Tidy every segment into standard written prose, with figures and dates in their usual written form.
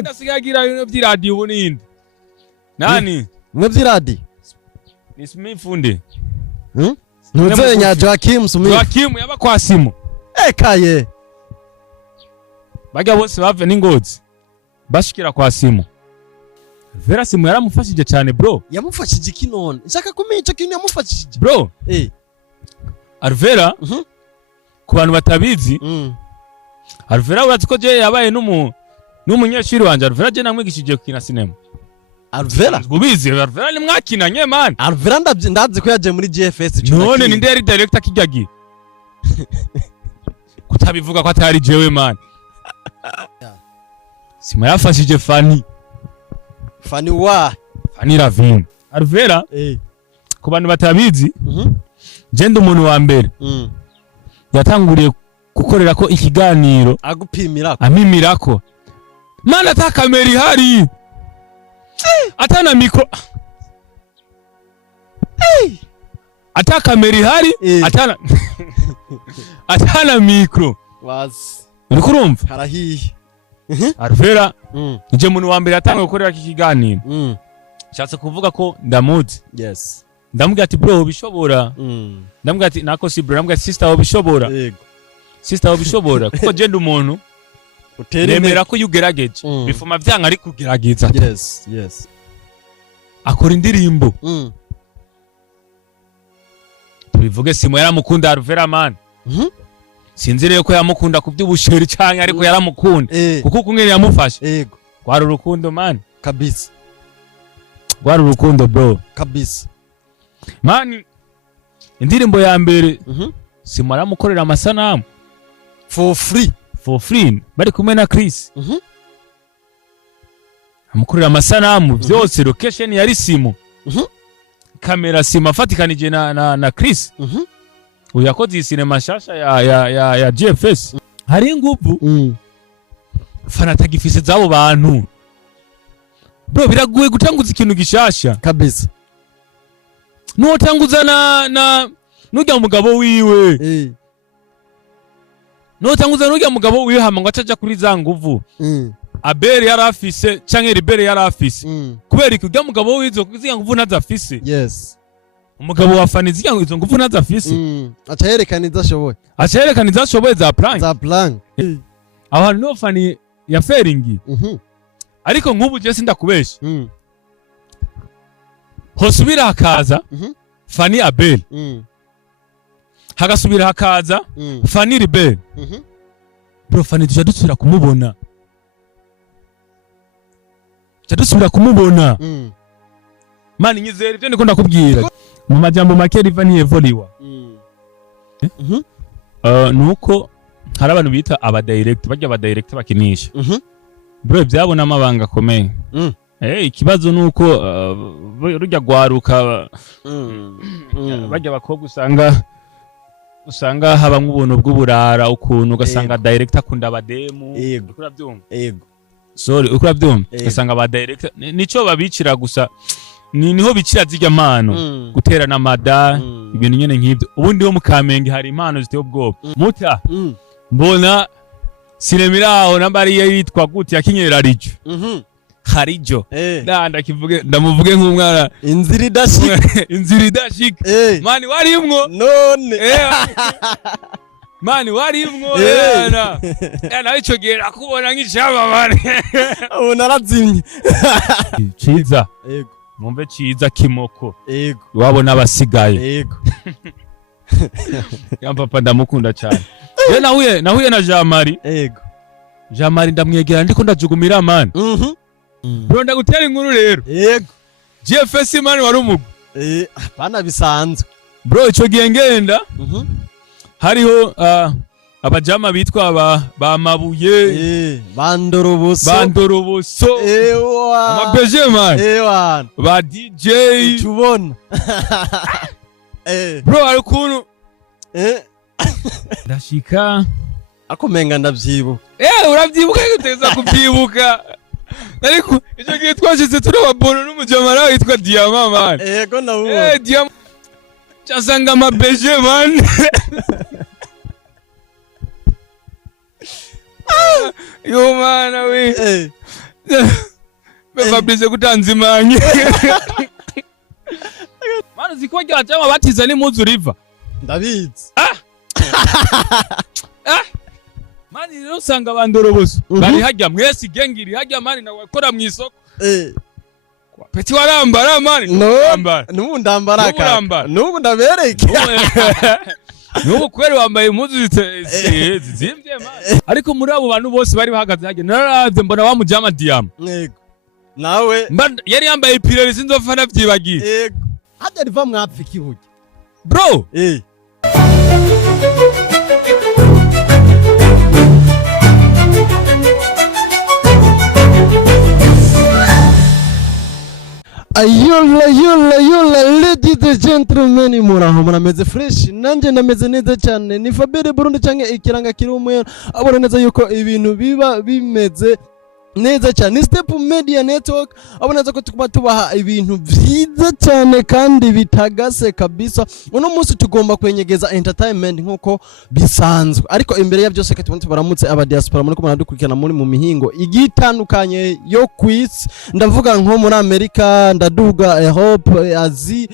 ndasigagira ibintu by'iradio bunindi nani mwe by'iradio ni Smifunde Nuzenya Joachim Smith Joachim yaba kwa Simo kaye baga bose bave n'ingozi bashikira kwa Simo Vera Simo yaramufashije cyane bro yamufashije iki none nshaka kumenya icyo kintu yamufashije bro Alvera ku bantu batabizi Alvera urazi ko je yabaye n'umunyeshuri wanje Alvera je namwigishije kukina sinema Alvera ubizi Alvera ni mwakinanye man Alvera ndazi ko yaje muri GFS none ninde yari director kijagi kutabivuga ko atari jewe man Simo yafashije Fanny Ravine Alvera ku bantu batabizi je ndi umuntu wa mbere yatanguriye gukorera ko ikiganiro amimirako mana ta kamera ihari atana mikro ata kamera ihari atana mikro uri kurumva harahiye Alvera nje umuntu wa mbere yatanga gukorera iki kiganiro cyatse kuvuga ko ndamuzi ndamubwira ati bro ubishobora ndamubwira ati nako si bro ndamubwira sister ubishobora sister ubishobora kuko je ndi umuntu uteremera ko yugerageje bifuma vyanga ari kugerageza akora indirimbo tubivuge Simo yaramukunda Alvera man sinzireye ko yamukunda kubyubusheri cyane ariko yaramukunda kuko kungene yamufashe kwari urukundo man kabisa kwari urukundo bro kabisa man indirimbo ya mbere Simo aramukorera amasanamu for free bari kumwe na Chris amukorera amasanamu byose location yari Simo kamera Simo afatikanije na Chris uyakoze sinema shasha ya GFS hari inguvu fana tagifise zabo bantu bro biraguye gutanguza ikintu gishasha kabisa nutanguza na nujya mugabo wiwe nutanguza nujya mugabo wiwe hama ngo ataja kuri za nguvu Abel yarafise canke Libere yarafise kubera ikujya mugabo wizo kuziga nguvu ntazafise umugabo wa Fanny ziga izo nguvu ntazafise acayerekana izashoboye za plan aho no Fanny ya fairingi ariko nk'ubu je sindakubesha hosubira hakaza Fanny Abel hagasubira hakaza Fanny Libere bro Fanny tujya dusubira kumubona mani nyizera ibyo ndiko ndakubwira mu majambo make riva ni evoliwa nuko hari abantu bita aba direct bakinisha bro byabona amabanga akomeye ikibazo nuko rujya gwaruka bajya bakobwa usanga haba nk'ubuntu bw'uburara ukuntu ugasanga direct akunda abademu ukurabyumva ugasanga aba direct nico babicira gusa niho bicira zijya impano guterana amada ibintu nyene nk'ibyo ubundi ho mu Kamenge hari impano ziteye ubwoba muta mbona sinemiraho nambari yitwa gute yakinyera rijo harijo ndakivuge ndamuvuge nk'umwana inzira idashika mani warimwo none mani warimwo na ico gera kubona nk'icaba mani narazimye ciza mumve ciza kimoko wabona abasigaye ya papa ndamukunda cyane nahuye na Jean Marie ndamwegera ndiko ndajugumira man bro ndagutera inkuru rero GFS man wari umugwi bana bisanzwe bro ico gihe ngenda hariho abajama bitwa ba Mabuye Bandoroboso amabeje man ba DJ tubona bro arukunu ndashika akomenga ndavyibuka urabyibuka guteza kubyibuka ariko icyo gihe twashize turababona n'umujamara witwa Diamant man yego nawo Diamant cyasanga amabeje man yo mana we Fabrice kutanzimanye. Mano zikuwa kila chama batiza ni muzu riva. Ndabizi. Mani rero usanga bandoroboso. Bari hajya mwese gengiri hajya mani na wakora mu isoko. Peti warambara mani. Nubu ndambara ka. Nubu ndabereke. Nubu kweri wambaye impuzu zizimvye mani. Ariko muri abo bantu bose bari bahagaze hajya nararavye mbona wamujama Diama. Yego. Nawe yari yambaye ipireri sinzofa navyibagiye. Yego. Hajya riva mwapfa ikibuye. Bro. Ayola ladies and gentlemen, muraho murameze fresh, nanje ndameze neza cyane. Ni Fabere Burundi canke ikiranga kiri umwe abona neza yuko ibintu biba bimeze neza cyane. Ni Step Media Network abona neza ko tukuma tubaha ibintu vyiza cyane kandi bitagase kabisa. Uno munsi tugomba kwenyegeza entertainment nkuko bisanzwe, ariko imbere ya byose katubona baramutse aba diaspora muri ko muradukurikirana muri mu mihingo igitandukanye yo kwisi. Ndavuga nko muri Amerika, ndaduga Europe, Asia,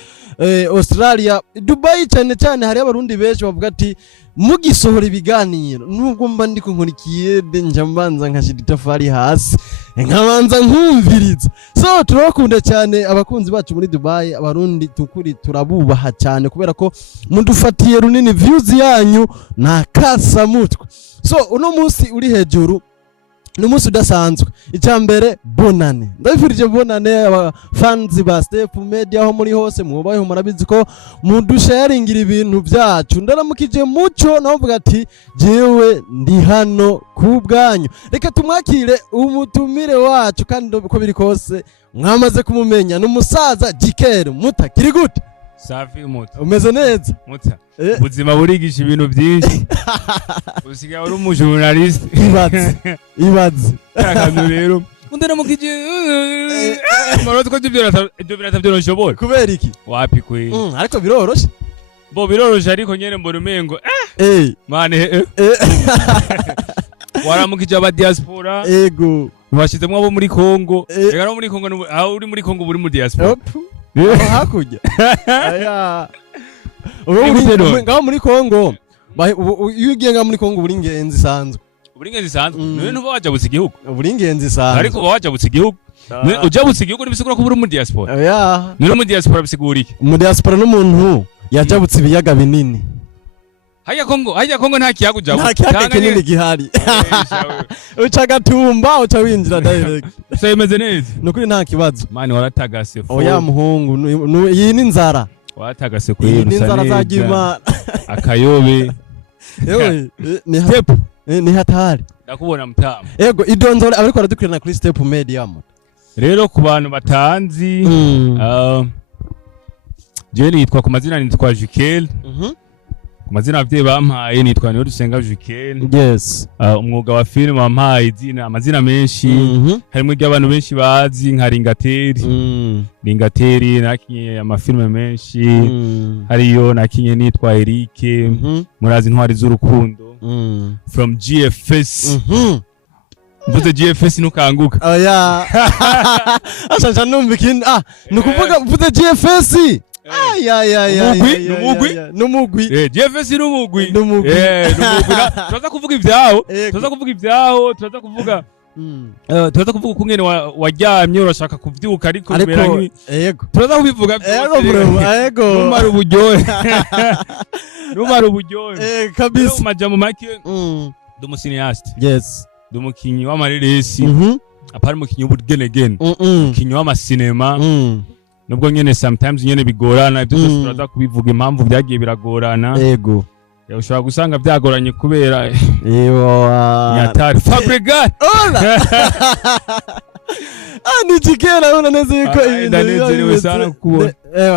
Australia, Dubai cyane hari abarundi benshi bavuga ati mugisohora ibiganiro nubwo mba ndiko nkurikiye njambanza nkashira itafari hasi nkabanza nkumviriza. So turakunda cyane abakunzi bacu muri Dubai, abarundi tukuri turabubaha cyane kubera ko mudufatiye runini, views yanyu na kasa mutwe. So uno munsi uri hejuru numunsi udasanzwe. Icyambere bonane, ndabifurije bonane aba fans ba Step Media aho muri hose mubayeho, murabizi ko mudusharingira ibintu byacu. Ndaramukije muco navuga ati jewe ndi hano kubwanyu. Reka tumwakire umutumire wacu kandi uko biri kose mwamaze kumumenya, numusaza Jikere Muta. Kiri gute? Safi Muta. Umeze neza? Muta. Ubuzima burigisha ibintu byinshi. Usigaye uri umujournalist. Ibaze. Akantu rero. Ndaramukije. Marotse ko ibyo biratavyo nshobora. Kubera iki? Wapi kwe. Ariko biroroshe. Bo biroroshe ariko nyene mbona umengo. Mane. Waramukije aba diaspora. Ego. Mwashizemwe abo muri Kongo. Reka no muri Kongo aho uri muri Kongo buri mu diaspora. Hakurya. Aya. Ngaho muri Kongo iyo ugiye ngaho muri Kongo buri ingenzi sanzwe. Buri ingenzi sanzwe none ntuba waja butse igihugu. Buri ingenzi sanzwe ariko waja butse igihugu. Uja butse igihugu nibisigura ko buri mu diaspora. None mu diaspora bisigura iki? Mu diaspora n'umuntu yajabutse ibiyaga binini. Hajya Kongo nta kiyaga uja. Nta kiyaga kinini gihari. Uca Gatumba uca winjira direct. So imeze neza. Nukuri nta kibazo. Mani waratagase fo. Oya muhungu iyi ni nzara. Waratagase kuri rusa neza. Inzara zagima. Akayobe. Yewe ni Step. Ni hatari. Ndakubona mutama. Ego idonzore abariko baradukurana kuri Step Media mo. Rero ku bantu batanzi je nitwa ku mazina nitwa Jikele. Ku mazina abavyeyi bampaye nitwa Niyodusenga Jikele. Yes. Umwuga wa film wampaye amazina menshi. Harimo iby'abantu benshi bazi nka Ringateri nakinye amafilme menshi. Hariyo nakinye nitwa Eric. Murazi Intwari z'urukundo. From GFS. Mvuze GFS nukanguka. Oya. Asha numva ikindi. Nukuvuga mvuze GFS. Numugwi. GFS numugwi. Numugwi. Tuza kuvuga ibyaho. Tuza kuvuga kungene waryamye urashaka kuvyuka ariko bimeranye. Yego. Tuza kubivuga byose. Yego. Numara uburyohe. Kabisa. Majambo make. Dumucineaste. Yes. Dumukinyi w'amareresi. Apari mukinyi w'ubugenegene. Mukinyi w'amasinema. Nubwo nyene sometimes nyene bigorana ibyo byose turaza kubivuga impamvu byagiye biragorana. Yego. Ushobora gusanga byagoranye kubera nyatari Fabregat. Ni Jikele ubona neza yuko ibintu sana kubona.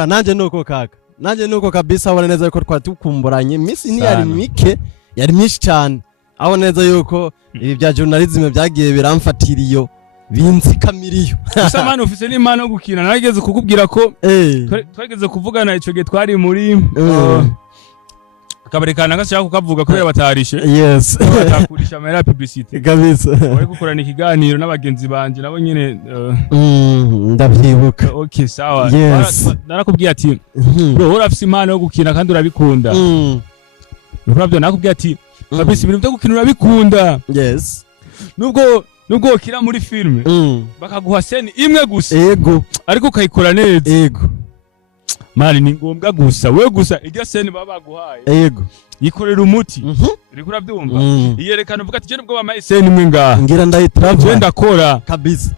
Nanje nuko kaka. Nanje nuko kabisa ubona neza yuko twatukumburanye. Misi ni yari mike, yari myinshi cyane. Abona neza yuko ibi bya journalism byagiye biramfatiriyo. Binzikamiriyo. Gusa mani ufise n'imana yo gukina. Narageze kukubwira ko twageze kuvugana ico gihe twari muri akabarekana ngashaka kukavuga kubera batarishe yes batakurisha amera publicity kabisa bari gukorana ikiganiro n'abagenzi banje nabo nyene ndavyibuka okay sawa Yes. narakubwiye ati bro urafise impano yo gukina kandi urabikunda urabyo nakubwiye ati Fabrice ibintu byo gukina urabikunda yes nubwo ukira muri filme bakaguha scene imwe gusa ego ariko ukayikora neza ego mari ni ngombwa gusa we gusa irya scene baba baguhaye ego yikorera umuti uriko urabyumva iyerekana uvuga ati je nubwo bamaye scene imwe ngaha ngira ndayitrava je ndakora kabisa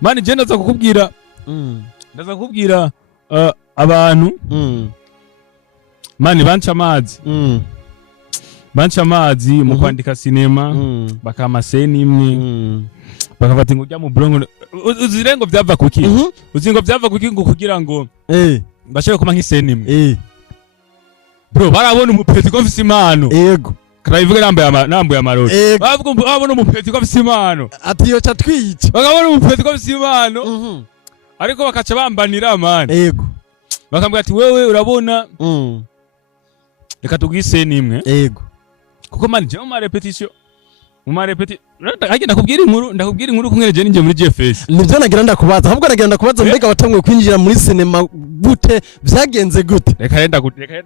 mani je ndaza kukubwira abantu mani banca amazi mu kwandika sinema bakama scene imwe bakafata ngo ujya mu brongo uzirengo byava kuki uzingo byava kuki ngo kugira ngo bashaka kuma nk'isene imwe bro barabona umupeti ko afise impano ego karayivuga nambuye amarori babona umupeti ko afise impano ati yo catwica bakabona umupeti ko afise impano ariko bakaca bambanira mani ego bakambwira ati wewe urabona reka tugwisene imwe ego kuko mani je mu marepeti ndakubwira inkuru kumwe je ninje muri JFS nivyo nagira ndakubaza ahubwo nagira ndakubaza mbega watamwe kwinjira muri cinema gute vyagenze gute reka yenda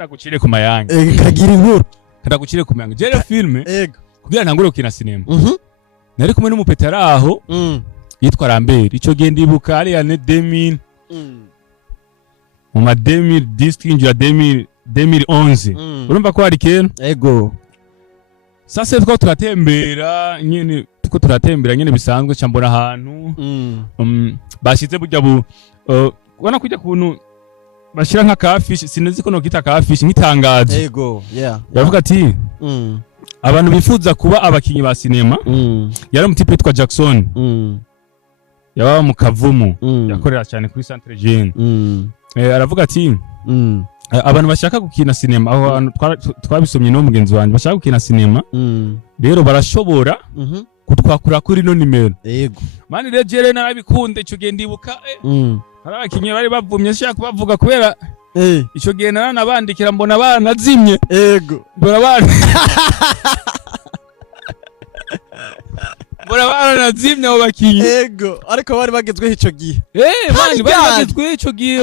gucire ku mayange kagira inkuru ndagucire ku mayange je filme ego kugira ntangure gukina cinema nari kumwe n'umupeti araho yitwa Lambert ico gihe ndibuka ari ya 2000 mu ma 2010 twinjira 2011 urumva ko hari kera ego sasa twako turatembera nyene bisanzwe cyambona ahantu bashize burya ubona kujya kuntu bashira nka kafishi sinzi ko no kita kafishi nk'itangazo ego yeah bavuga ati abantu bifuza kuba abakinyi ba sinema yari umutipe witwa Jackson yaba mu Kavumu yakorera cyane kuri Centre Jeune aravuga ati abantu bashaka gukina sinema aho twabisomye no mugenzi wanjye bashaka gukina sinema rero barashobora kutwakura kuri no nimero yego mani rejere narabikunde ico gihe ndibuka hari abakinyi bari bavumye shaka kubavuga kubera ico gihe naranabandikira mbona baranazimye yego mbona baranazimye abo bakinyi yego ariko bari bagezweho ico gihe mani bari bagezweho ico gihe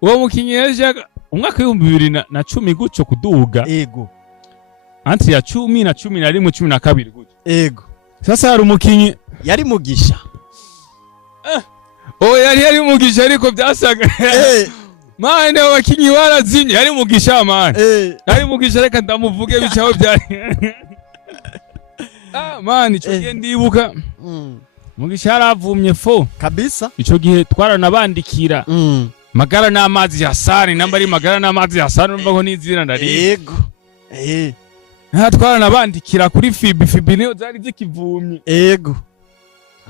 uwo mukinyi yaje umwaka w'2010 gutyo kuduga ego anti ya 10 na 11 12 gutyo ego sasa hari umukinyi yari mugisha yari mugisha ariko byasaga mane abakinyi barazimye yari mugisha mane yari mugisha reka ndamuvuge bicaho byari mane ico gihe ndibuka mugisha yaravumye fo kabisa ico gihe twaranabandikira magara n'amazi ya sari namba ari magara n'amazi ya sari numva ko nizira ndari yego twaranabandikira kuri fibi niyo zari zikivumye yego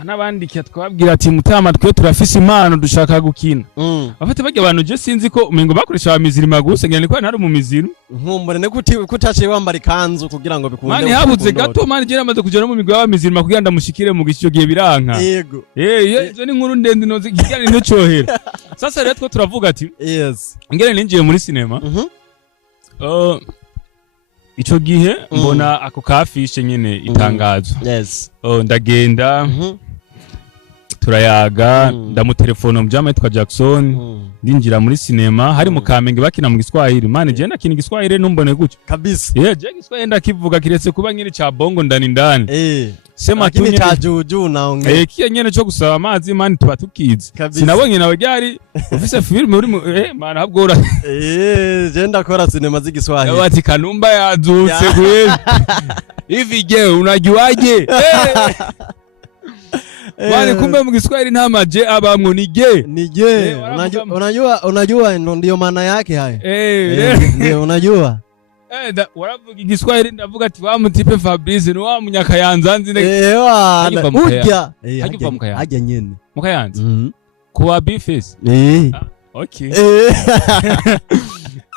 anabandikira twabwira ati mutama twe turafise impano dushaka gukina bafite bajya abantu je sinzi ko umengo bakoresha abamizirima gusa ngene ko ntari mu miziro nkumbure ne kutaciye wambara ikanzu kugira ngo bikunde mani habuze gato mani je namaze kujana mu migwa y'abamizirima kugira ndamushikire mu gico gihe biranka yego izo ni nkuru ndende noze kigari no cohera sasa rero twa turavuga ati yes ngene ninjiye muri sinema ico gihe mbona ako kafishe nyene itangazo yes ndagenda turayaga ndamutelefona mujama yitwa Jackson ndinjira muri sinema hari mu Kamenge bakina mu Giswahili mane je nakina Giswahili numbone gutyo kabisa je Giswahili ndakivuga kiretse kuba nyiri cha bongo ndani sema tu nyine tajuju naonge kiye nyene cyo gusaba amazi mane tuba tukizi sinabonye nawe byari ufise film uri mane habwora je ndakora sinema z'igiswahili bati Kanumba yazutse kweli hivi je unajuaje Wale kumbe mu Kiswahili nta maje abamwo ni ge. Unajua ndio maana yake haya. Ndio unajua. Waravuga Kiswahili ndavuga ati wa mutipe Fabrice ni wa munyakayanza nzi urya. Hagiva mukaya. Haja nyene. Mukayanza. Kuwa Bface. Okay.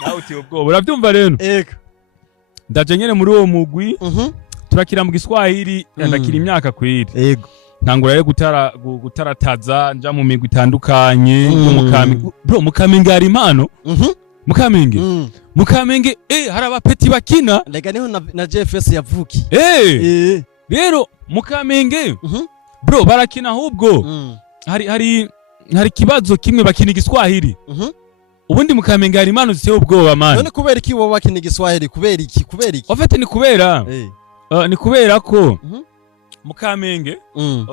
Nauti ubwo urabyumva rero. Ndaje nyene muri uwo mugwi. Turakira mu Kiswahili ndakira imyaka kwiri. Yego. Ntangura rero gutarataza nja mu migwi itandukanye yo mu Kamenge. Bro mu Kamenge hari impano. Mu Kamenge mu Kamenge hari abapeti bakina rega niho na JFS yavuki rero mu Kamenge bro barakina ahubwo hari kibazo kimwe bakina igiswahili ubundi mu Kamenge hari impano ziteye ubwoba man none kubera iki bo bakina igiswahili kubera iki ofete ni kubera ko mu Kamenge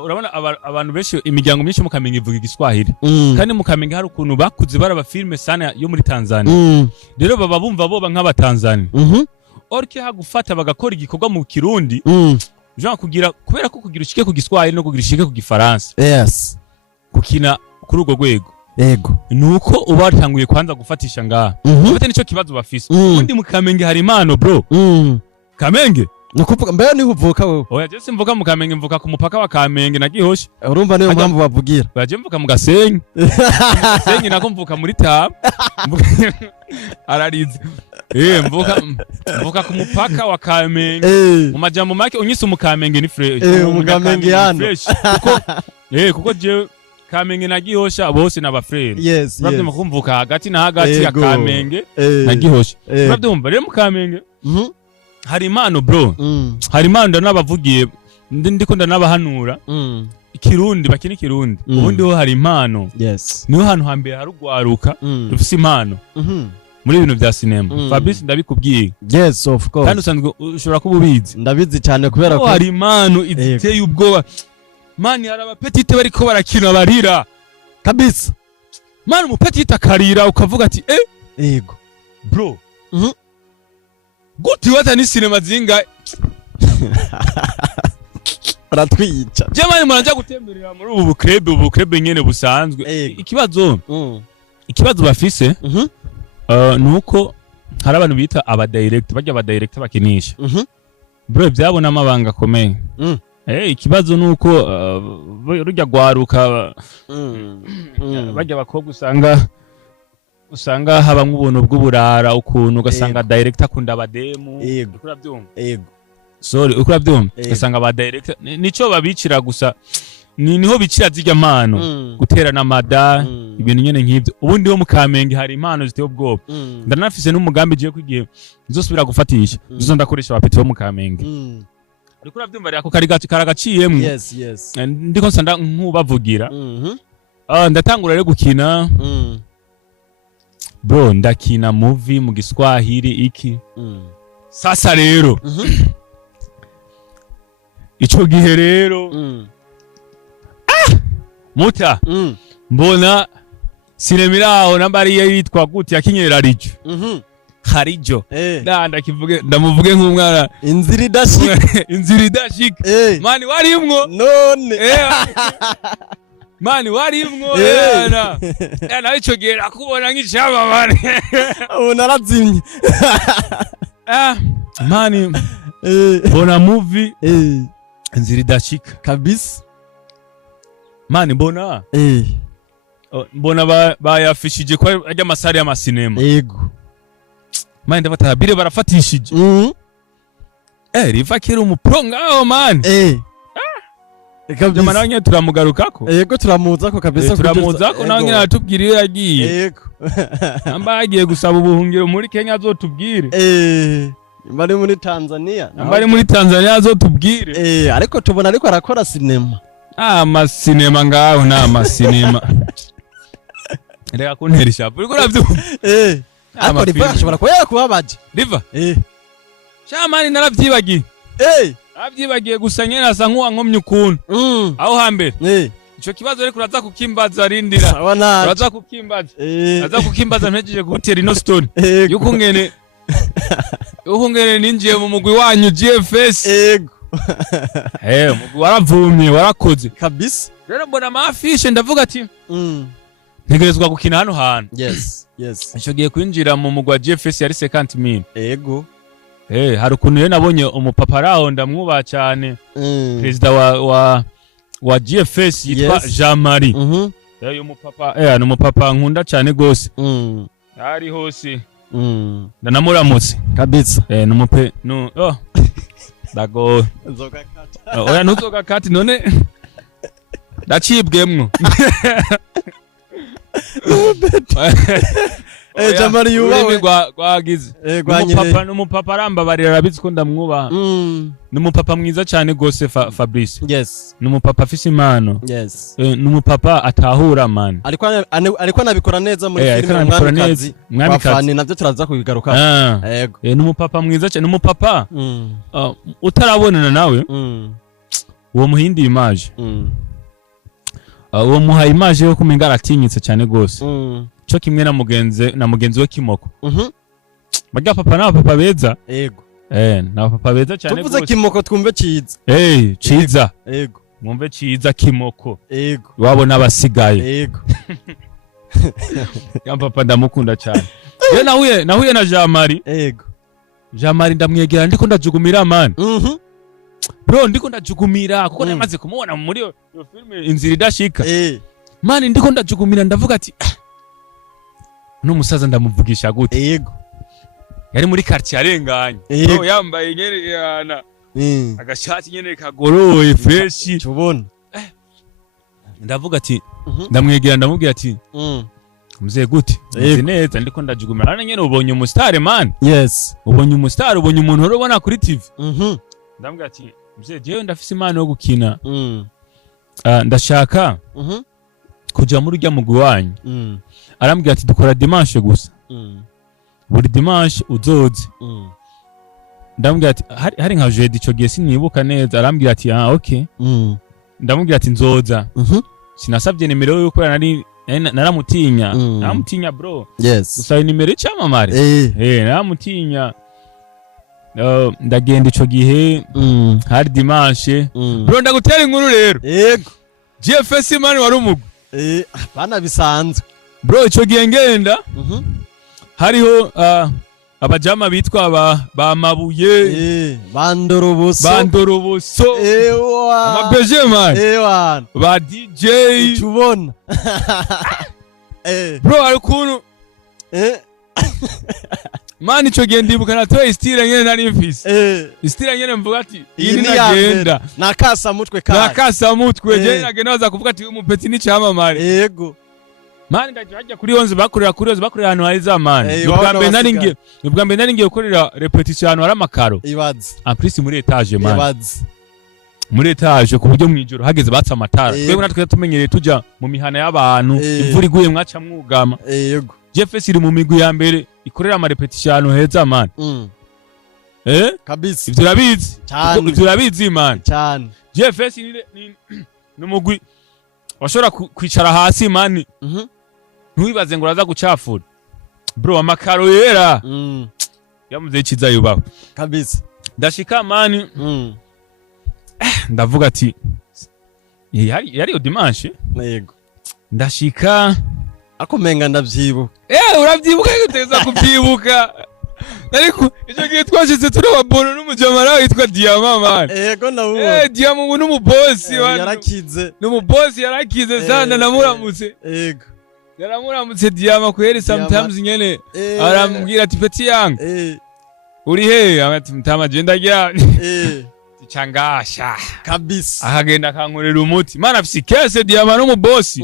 urabona abantu benshi imiryango myinshi mu Kamenge ivuga igiswahili kandi mu Kamenge hari ukuntu bakuze baraba filme sana yo muri Tanzania rero baba bumva boba nk'abatanzania orke hagufata bagakora igikorwa mu Kirundi jean kugira kubera ko kugira ushike ku giswahili no kugira ushike ku gifaransa yes gukina kuri urwo rwego yego nuko ubatanguye kwanza gufatisha ngaha ufite nico kibazo bafise ubundi mu Kamenge hari impano bro Kamenge nukuvuga mbe ni uvuka wewe oya je simvuka mu Kamenge mvuka ku mupaka wa Kamenge na Gihosha urumva niyo mpamvu bavugira baje mvuka mu Gasenyi Gasenyi nako mvuka muri Taba ararize mvuka ku mupaka wa Kamenge mu majambo make unyise mu Kamenge ni fresh mu Kamenge hano kuko je Kamenge na Gihosha bose n'aba frere yes urabyumva ko mvuka hagati na hagati ya Kamenge na Gihosha urabyumva rero mu Kamenge hari impano bro hari impano ndanabavugiye ndiko ndanabahanura ikirundi bakina ikirundi ubundi ho hari impano yes niho hantu hambere harugwaruka rufise impano muri ibintu bya sinema Fabrice ndabikubwiye yes of course kandi usanzwe ushobora kuba ubizi ndabizi cyane kubera ko hari impano iziteye ubwoba mani hari abapetite bariko barakina barira kabisa mani umupetite akarira ukavuga ati yego bro guti wata ni sinema zinga aratwica jamani muranja gutemberera muri ubu bukrebe nyene busanzwe ikibazo bafise nuko hari abantu bita aba direct bakinisha bro byabona amabanga akomeye ikibazo nuko rujya gwaruka bajya bakobwa usanga haba nk'ubuntu bw'uburara ukuntu ugasanga direct akunda abademu ukurabyumva ukurabyumva ugasanga aba direct nico babicira gusa niho bicira zijya mpano guterana amada ibintu nyene nk'ibyo ubundi ho mu Kamenge hari impano ziteye ubwoba ndanafise n'umugambi giye kwigiye nzosubira gufatisha ndakoresha abapeti bo mu Kamenge uriko urabyumva rero ko karagaciyemwe yes ndiko nsanda nkubavugira ndatangura rero gukina bro ndakina movie mu Giswahili iki sasa rero ico gihe rero muta mbona sinemiraho nambari yitwa gute yakinyera rijo harijo ndakivuge ndamuvuge nk'umwana inzira idashika mani warimwo none mani warimwo na ico gihe nakubona nk'icababare ubu narazimye mani mbona movie inzira idashika kabisa mani mbona bayafishije ko ajya amasare y'amasinema yego mani ndafata bire barafatishije riva kera umupro ngaho mani kabisa nawe turamugarukako yego turamuzako kabisa turamuzako nawe nyine atubwira iyo yagiye yego namba yagiye gusaba ubuhungiro muri Kenya azotubwire bari muri Tanzania bari muri Tanzania azotubwire ariko tubona ariko arakora sinema amasinema ngaho n'amasinema reka kuntera ishapu uriko uravyumva ariko riva ashobora kuba yakubabaje riva shamani naravyibagiye navyibagiye gusa nyene asa nk'uwankomye ukuntu aho hambere ico kibazo rero uraza kukimbaza rindira uraza kukimbaza mpejeje gutera ino story yuko ngene ninjiye mu mugwi wanyu GFS yego umugwi waravumye warakoze kabisa rero mbona amafishe ndavuga ati ntegerezwa gukina hano hantu yes ico giye kwinjira mu mugwi wa GFS yari 50,000 yego hari ukuntu rero nabonye umupaparaho ndamwubaha cyane perezida wa GFS yitwa Jean Marie uyu mupapa ni umupapa nkunda cyane gose ari hose ndanamuramutse kabisa numupe dago oya ntuzoga kati none ndacibwemwo Jamari yubawe rwagize n'umupapa arambabarira arabizi ko ndamwubaha n'umupapa mwiza cyane gose Fabrice yes n'umupapa afise impano yes n'umupapa atahura man ariko nabikora neza muri filime Mwamikazi mwafani navyo turaza kubigaruka yego n'umupapa mwiza cyane n'umupapa utarabonana nawe uwo muhindi image uwo muha image yo kumenga aratinyitse cyane gose cyo kimwe na mugenzi we Kimoko bajya papa na papa beza yego na papa beza cyane gose tuvuze Kimoko twumve ciza ciza yego mwumve ciza Kimoko yego wabona abasigaye yego ya papa ndamukunda cyane ye nahuye na Jamari yego Jamari ndamwegera ndiko ndajugumira man bro ndiko ndajugumira kuko namaze kumubona muri yo filme inzira idashika man ndiko ndajugumira ndavuga ati no musaza ndamuvugisha gute yego yari muri quartier arenganye bro yambaye nyene yana agashati nyene kagoroye fresh tubona ndavuga ati ndamwegera ndamubwira ati mzee gute nzi neza ndiko ndajugumira hano nyene ubonye umustar man yes ubonye umustar ubonye umuntu urabona kuri TV ndambwira ati mzee jewe ndafise impano yo gukina ndashaka kuja muri urya mugwi wanyu arambwira ati dukora dimanche gusa buri dimanche uzoze ndambwira ati hari nka jeudi ico gihe sinibuka neza arambwira ati okay ndamubwira ati nzoza sinasabye nimero yo kubera naramutinya bro yes usaba nimero y'icamamare naramutinya ndagenda ico gihe hari dimanche bro ndagutera inkuru rero yego GFS man wari umugwi bana bisanzwe bro ico gihe ngenda hariho abajama bitwa ba Mabuye Bandoroboso amabeje man ba DJ tubona bro arukunu man ico gihe ndibuka natoye style nyene nari mfise style nyene mvuga ati iyi nagenda nakasa mutwe je nagenda baza kuvuga ati umupeti ni cyamamare yego mani ndajya kuri 11 bakorera hano hari zamani ubwa mbere nari ngiye gukorera repetition hano hari amakaro ibaze plus muri etage mani muri etage ku buryo mwijoro hageze batsa amatara twebwe natwe tumenyereye tuja mu mihana y'abantu imvura iguye mwaca mwugama yego GFS iri mu migwi ya mbere ikorera ama repetition hano heza mani kabisa ivyo urabizi mani cyane GFS ni umugwi washobora kwicara hasi mani ntubibaze ngo uraza gucafura bro amakaro yera yamuze kiza yubaho kabisa ndashika mani ndavuga ati yari yo dimanche yego ndashika akomenga ndavyibuka uravyibuka guteza kubyibuka ariko icyo gihe twashitse turi ababoro n'umujamara witwa Diama man yego nawo Diama ubu n'umubosi yarakize n'umubosi yarakize sana namuramutse yego yaramuramutse Diama kweri sometimes nyene arambwira ati peti yangu uri he ati mtama je ndaryamye tichangasha kabisa akagenda kankorera umuti mana afise kese Diama n'umubosi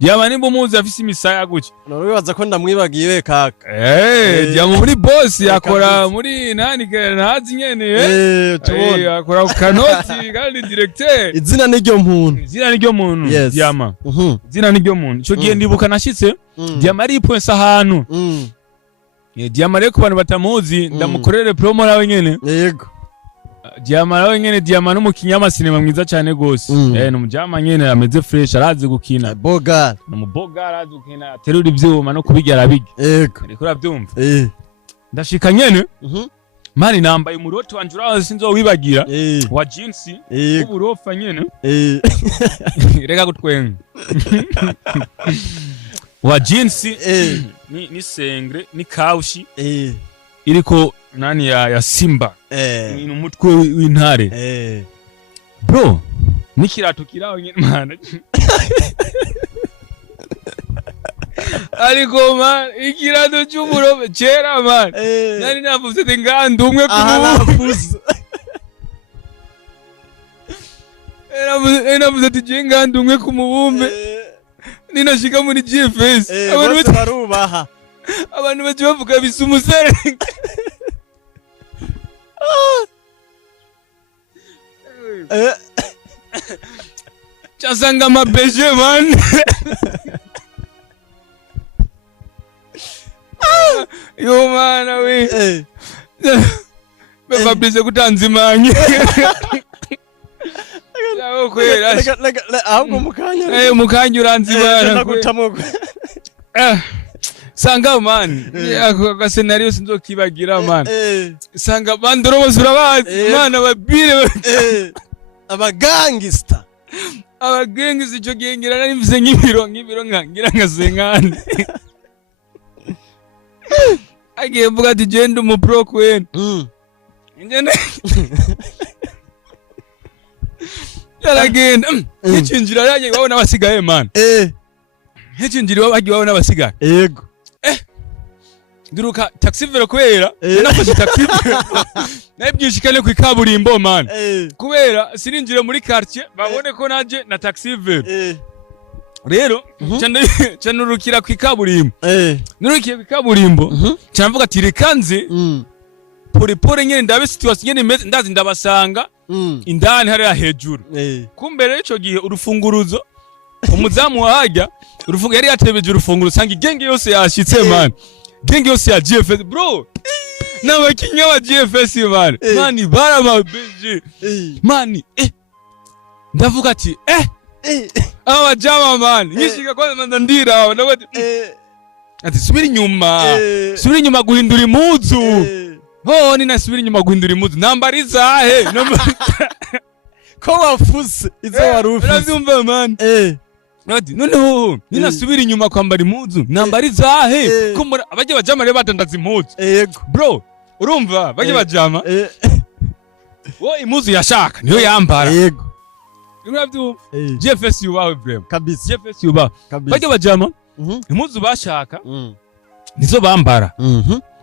Diama nimba umuzi afise imisaya guki noribaza ko ndamwibagiye kaka Diama muri boss yakora muri nani ntazi nyene tubona yakora ku kanoti kandi directeur izina niryo muntu Diama izina niryo muntu cyo gihe ndibuka nashitse Diama ari point ahantu Diama reko bantu batamuzi ndamukorere promo nawe nyene yego Diama nawe nyene Diama n'umukinyama sinema mwiza cyane gose n'umujama nyene ameze fresh arazi gukina bogar n'umubogar arazi gukina aterura ivyuma no kubigira abiga yego ariko uravyumva ndashika nyene mari nambaye umuroto wanje uraho sinzowibagira wa jeans uburofa nyene reka gutwenga wa jeans ni sengre ni kaushi iriko nani ya Simba ni umutwe w'intare bro nikirato kiraho nyine mana ariko man ikirato cy'umurobe cera man nari navuze ati ngandumwe kubuza navuze ati je ngandumwe ku mubumbe ninashika muri GFS abantu barubaha abantu baje bavuga bisa umuserenge cyasanga amabeje man yo mana we beba bize kutanzimanye yawo kwera ahubwo mukanya uranzibana sanga man ako scenario sinzokibagira man sanga bandoro bosurabazi man ababire abagangista ico gengera nari mvuze nk'ibiro nkangira nkasenkane agiye mvuga ati genda umupro kwene ngene yaragenda nkicinjira yaje babona abasigaye man nkicinjira bagiye babona abasigaye yego duruka taxi vero kwera nafashe taxi nabyishikane ku ikaburimbo man kubera sirinjire muri quartier babone ko naje na taxi vero rero canurukira ku ikaburimbo nurukiye ku ikaburimbo cyamvuga ati rekanze pore nyene ndabe situation nyene meze ndazi ndabasanga indani hari hejuru kumbere ico gihe urufunguruzo umuzamu wahajya urufungu yari yatebeje urufunguruzo sanga igenge yose yashitse man genge yose ya GFS bro n'abakinya wa GFS man baramabeje man ndavuga ati aba jama man yishika kwanza ndira ndabati ati subira inyuma guhindura impuzu ni nasubira inyuma guhindura impuzu nambariza ko wafuse izo warufise uravyumva man Nadi noneho ninasubira inyuma kwambara impuzu nambariza ko abaje bajama rero batandaza impuzu yego bro urumva baje bajama wo impuzu yashaka niyo yambara yego uravyumva GFS yubawe bro kabisa GFS yubawe baje bajama impuzu bashaka nizo bambara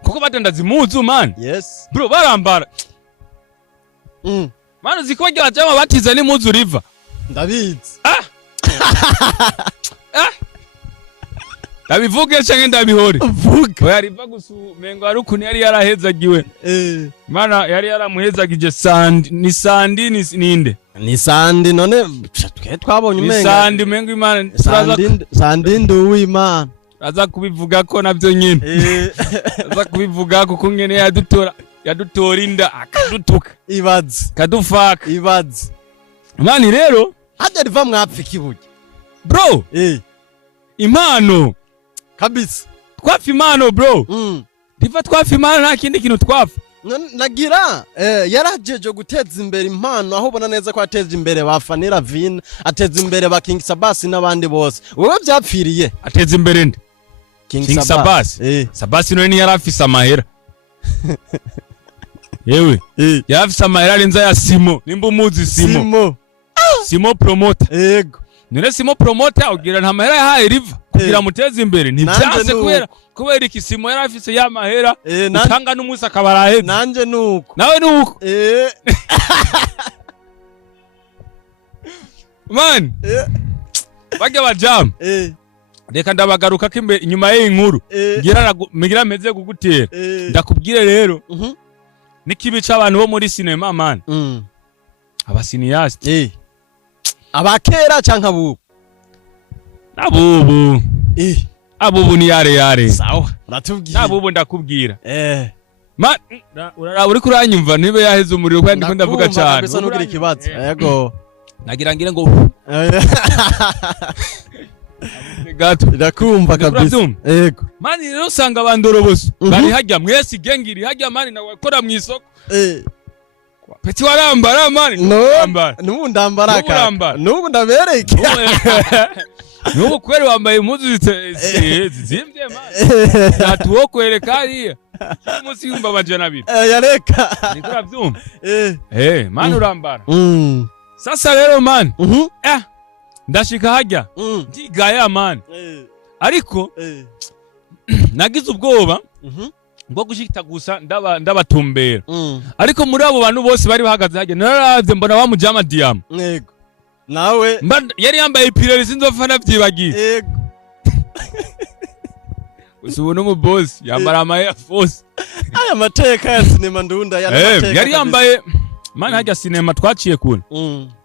kuko batandaza impuzu man yes bro barambara man zikwaje bajama batiza n'impuzu riva ndabizi ndabivuge canke ndabihore vuga oya riva gusumengo ari ukuni yari yarahezagiwe mana yari yaramuhezagije sandi ninde ni sandi none twe twabonye umenga ni sandi mengo imana sandi nduwimana aza kubivuga ko navyo nyine aza kubivuga ko kungene yadutora inda akadutuka ibazi kadufaka ibazi mani rero hajya riva mwapfa ikibuye bro impano kabisa twafa impano bro riva twafa impano nta kindi kintu twafa nagira yarajeje guteza imbere impano aho ubona neza ko ateza imbere bafanira Vina ateza imbere ba King Sabasi n'abandi bose wowe byapfiriye ateza imbere nde King Sabasi Sabasi none yarafise amahera yewe yarafise amahera arenza ya Simo nimba umuzi Simo promoter yego none Simo promoter ugira nta mahera yahaye riva kugira muteze imbere ntibyanze kubera iki Simo yarafise ya mahera utanga n'umusa kabarahe nanje nuko nawe nuko man bage bajam reka ndabagaruka ko inyuma y'inkuru ngira meze gugutera ndakubwire rero nikibi c'abantu bo muri cinema man abasiniyaste abakera canka bubu nabubu abubu ni yare sawa ratubwira nabubu ndakubwira man uraraba uri kuranyumva nibe yaheze umuriro kandi ndiko ndavuga cyane bisa nugira ikibazo yego nagira ngo gato ndakumva kabisa yego mani rero usanga abandoroboso bari hajya mwese gengiri hajya mani nawe wakora mu isoko peti warambara mani nubu ndambara nubu ndabereke nubu kweli wambaye impuzu zizimvye mani natuwo kwereka hariya umunsi yumva amajana abiri yareka niko uravyumva mani urambara sasa rero mani ndashika hajya ndigaya mani ariko nagize ubwoba bwo gushikita gusa ndabatumbera ariko muri abo bantu bose bari bahagaze hajya nararavye mbona bamujama Diama yego nawe yari yambaye ipireri sinzopfa navyibagiye yego usubona mu boss yambara ama Air Force aya mateka ya sinema ndunda yari yambaye mani hajya sinema twaciye kune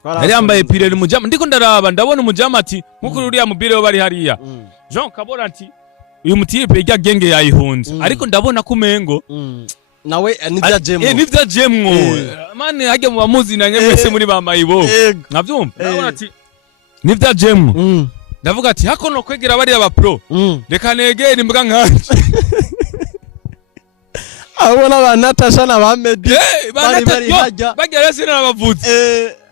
yari yambaye Pirelli mujama ndiko ndaraba ndabona umujama ati nkuko uriya mubire wo bari hariya Jean Kabora ati uyu mutipe ijya genge yayihunze ariko ndabona kumengo nawe nivyajemwo nivyajemwo mani hajya mu bamuzi na nyemese muri bamayibo navyumva ndabona ati nivyajemwo ndavuga ati hako no kwegera bari aba pro reka negera imbwa nkanje abona ba Natasha na ba Medi bari hajya bagera sina abavuzi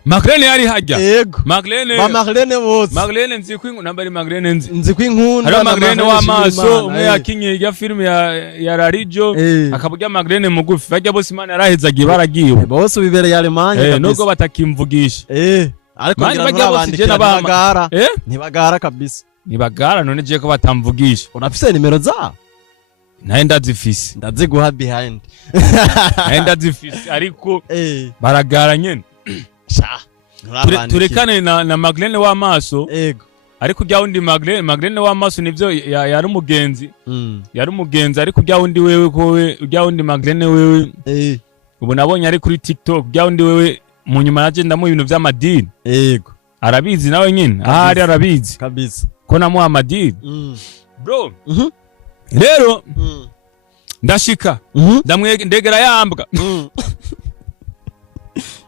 Marlene yari hajya Marlene bose Marlene nzi kwingu nambari Marlene nzi kwinkunda hari Marlene w'amaso umwe yakinye ya film ya Rarijo akaburya Marlene mugufi bajya bose Imana yarahezagiye baragiye bose bibere ya Alemanya kabisa nubwo batakimvugisha ariko ngira ntibagara kabisa nibagara none je ko batamvugisha urafise nimero za naye ndazifise ndaziguha behind naye ndazifise ariko baragara nyene turekane na Marlene w'amaso ariko ujya wundi Marlene w'amaso nivyo yari umugenzi yari umugenzi ariko ujya wundi wewe ko ujya wundi Marlene wewe ubu nabonye ari kuri TikTok ujya wundi wewe mu nyuma naje ndamu ibintu vy'amadini arabizi nawe nyine ahari arabizi kabisa ko namuha amadini bro rero ndashika ndegera yambwa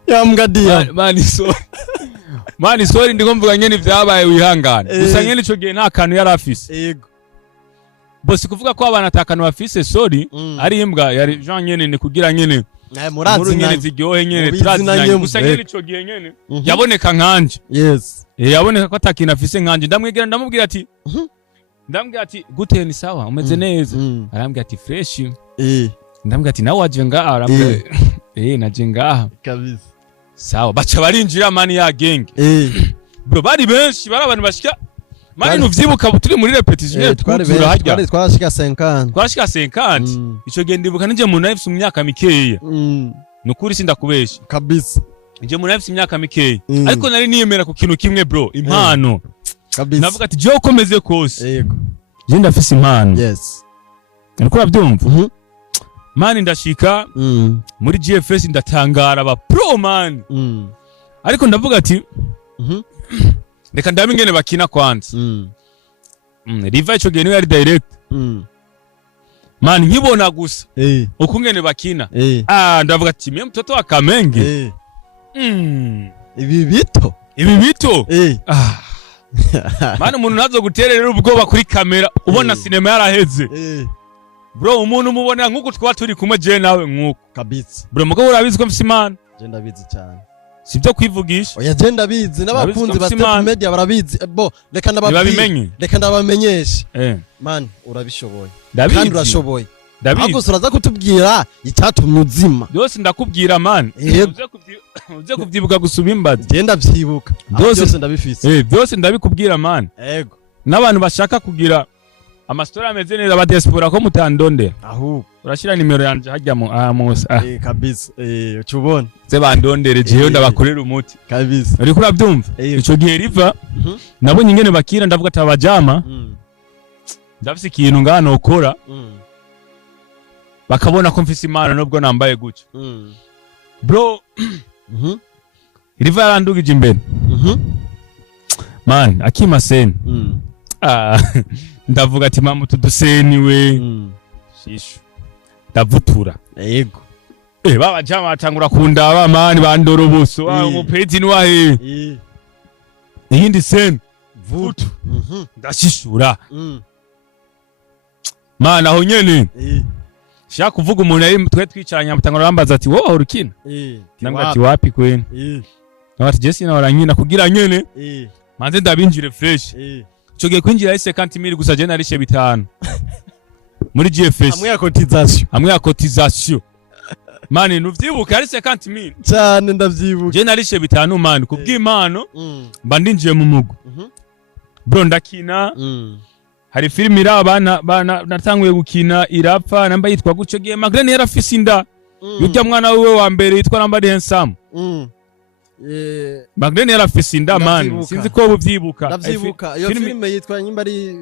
yambwa dia mani sorry ndiko mvuga nyene vyabaye wihangana gusa nyene ico gihe nta kantu yari afise yego bose kuvuga ko abana atakanu bafise sorry ari imbwa yari Jean nyene ni kugira nyene muranzi nyene ziryohe nyene turazinanye gusa nyene ico gihe nyene yaboneka nkanje yes yaboneka ko atakina afise nkanje ndamwegera ndamubwira ati ndambwira ati gute ni sawa umeze neza arambwira ati fresh ndambwira ati nawe waje ngaha arambwira naje ngaha kabisa sawa bacha barinjira mani ya genge bro bari benshi bari abantu bashika mani nuvyibuka turi muri repetition twuzura hajya twashika 50 ico gihe ndibuka nije mu nafise imyaka mikeya nukuri sindakubesha kabisa nje mu nafise imyaka mikeya ariko nari niyemera ku kintu kimwe bro impano kabisa navuga ati je ukomeze kose yego je ndafise impano yes ariko urabyumva mani ndashika muri GFS ndatangara ba pro man ariko ndavuga ati reka ndabe ingene bakina kwanza Riva ico gihe niwe yari direct man nkibona gusa uko ngene bakina ndavuga ati mimi mtoto wa Kamenge ibi bito man umuntu nazo guterera ubwoba kuri kamera ubona sinema yaraheze bro umuntu mubona nkuko twa turi kumwe je nawe nkuko kabisa bro mugabo urabizi ko mfise imana je ndabizi cyane sivyo kwivugisha oya je ndabizi n'abakunzi ba Step Media barabizi bo reka ndabamenyesha man urabishoboye kandi urashoboye ndabizi ahubwo uraza kutubwira icyatumye uzima byose ndakubwira man uze kuvyibuka gusuba imbazi je ndavyibuka byose ndabifise byose ndabikubwira man yego n'abantu bashaka kugira amastori ameze neza ba diaspora ko mutandonde aho urashira nimero yanje hajya mu kabisa ucubona ze bandondere jewe ndabakorera umuti kabisa ariko urabyumva ico gihe Riva nabonye ingene bakira ndavuga ati abajama ndafise ikintu ngano ukora bakabona ko mfise imana nubwo nambaye gucyo bro Riva yarandugije imbere man akima sen ndavuga ati mama tuduseni we shishu ndavutura yego baba jama batangura kundaba mani bandoro buso umupeti ni wahe iyindi sen vutu ndashishura mana aho nyene shaka kuvuga umuntu ari twe twicaranya mutangura bambaza ati wowe urukina nambwa ati wapi kwene nabati Jesse na warankina kugira nyene manze ndabinjire fresh choge kwinjira 50,000 gusa je narishe 5 muri GFS hamwe ya cotisation mani nuvyibuka ari 50,000 cyane ndavyibuka je narishe 5 mani kubw'Imano mba ndinjiye mu mugo bro ndakina hari film irabana natanguye gukina irapfa namba yitwa gucyo gihe Marlene yarafise inda yujya mwana wiwe wa mbere yitwa namba Handsome Marlene yarafise inda man sinzi ko buvyibuka ndavyibuka iyo film yitwa nyimba ari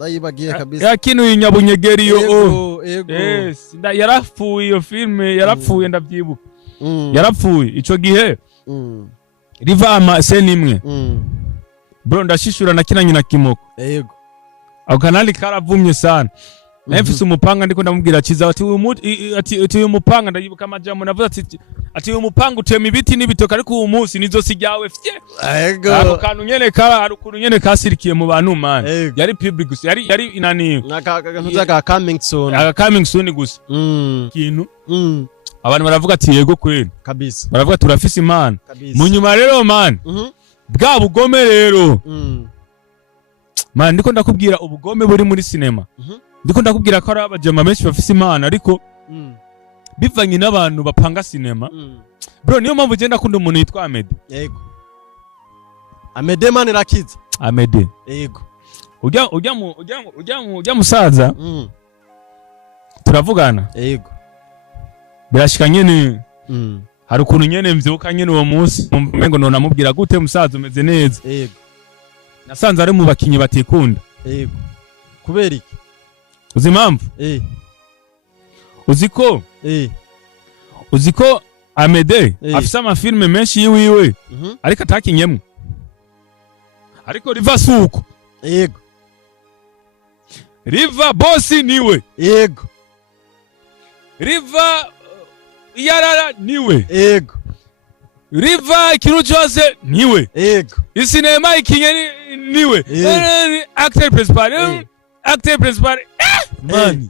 ndayibagiye kabisa yakinuye Nyabunyegeri yo ego yes yarapfuye iyo filme yarapfuye ndavyibuka yarapfuye ico gihe riva amaseni imwe bro ndashishura nakinanye na Kimoko ego ako kanali karavumye sana Memphis umupanga ndiko ndamubwira kiza ati uyu mupanga ndayibuka amajambo navuze ati uyu mupanga utema ibiti n'ibitoka ariko uyu munsi nizosi ryawe fye ego ako kantu nyene harukuru nyene kasirikiye mu bantu man yari public gusa yari inani ntuzaga coming soon gusa kintu abantu baravuga ati yego kweli kabisa baravuga turafise imana mu nyuma rero man bwa bugome rero man ndiko ndakubwira ubugome buri muri cinema ndiko ndakubwira ko ari abajama benshi bafise imana ariko bivanye n'abantu bapanga cinema bro niyo mpamvu genda kunda umuntu yitwa Amede yego Amede man rakiza Amede yego ujya musaza turavugana yego birashika nyene hari ukuntu nyene mvyuka nyene uwo munsi mmengo none namubwira gute musaza umeze neza yego nasanze ari mu bakinyi batikunda yego kubera iki uzi impamvu uziko Amede afise amafilme menshi yiwiwe ariko atakinyemwe ariko Riva suko yego Riva bosi niwe yego Riva yarara niwe yego Riva ikintu cyose niwe yego isinema ikinye niwe actor principal man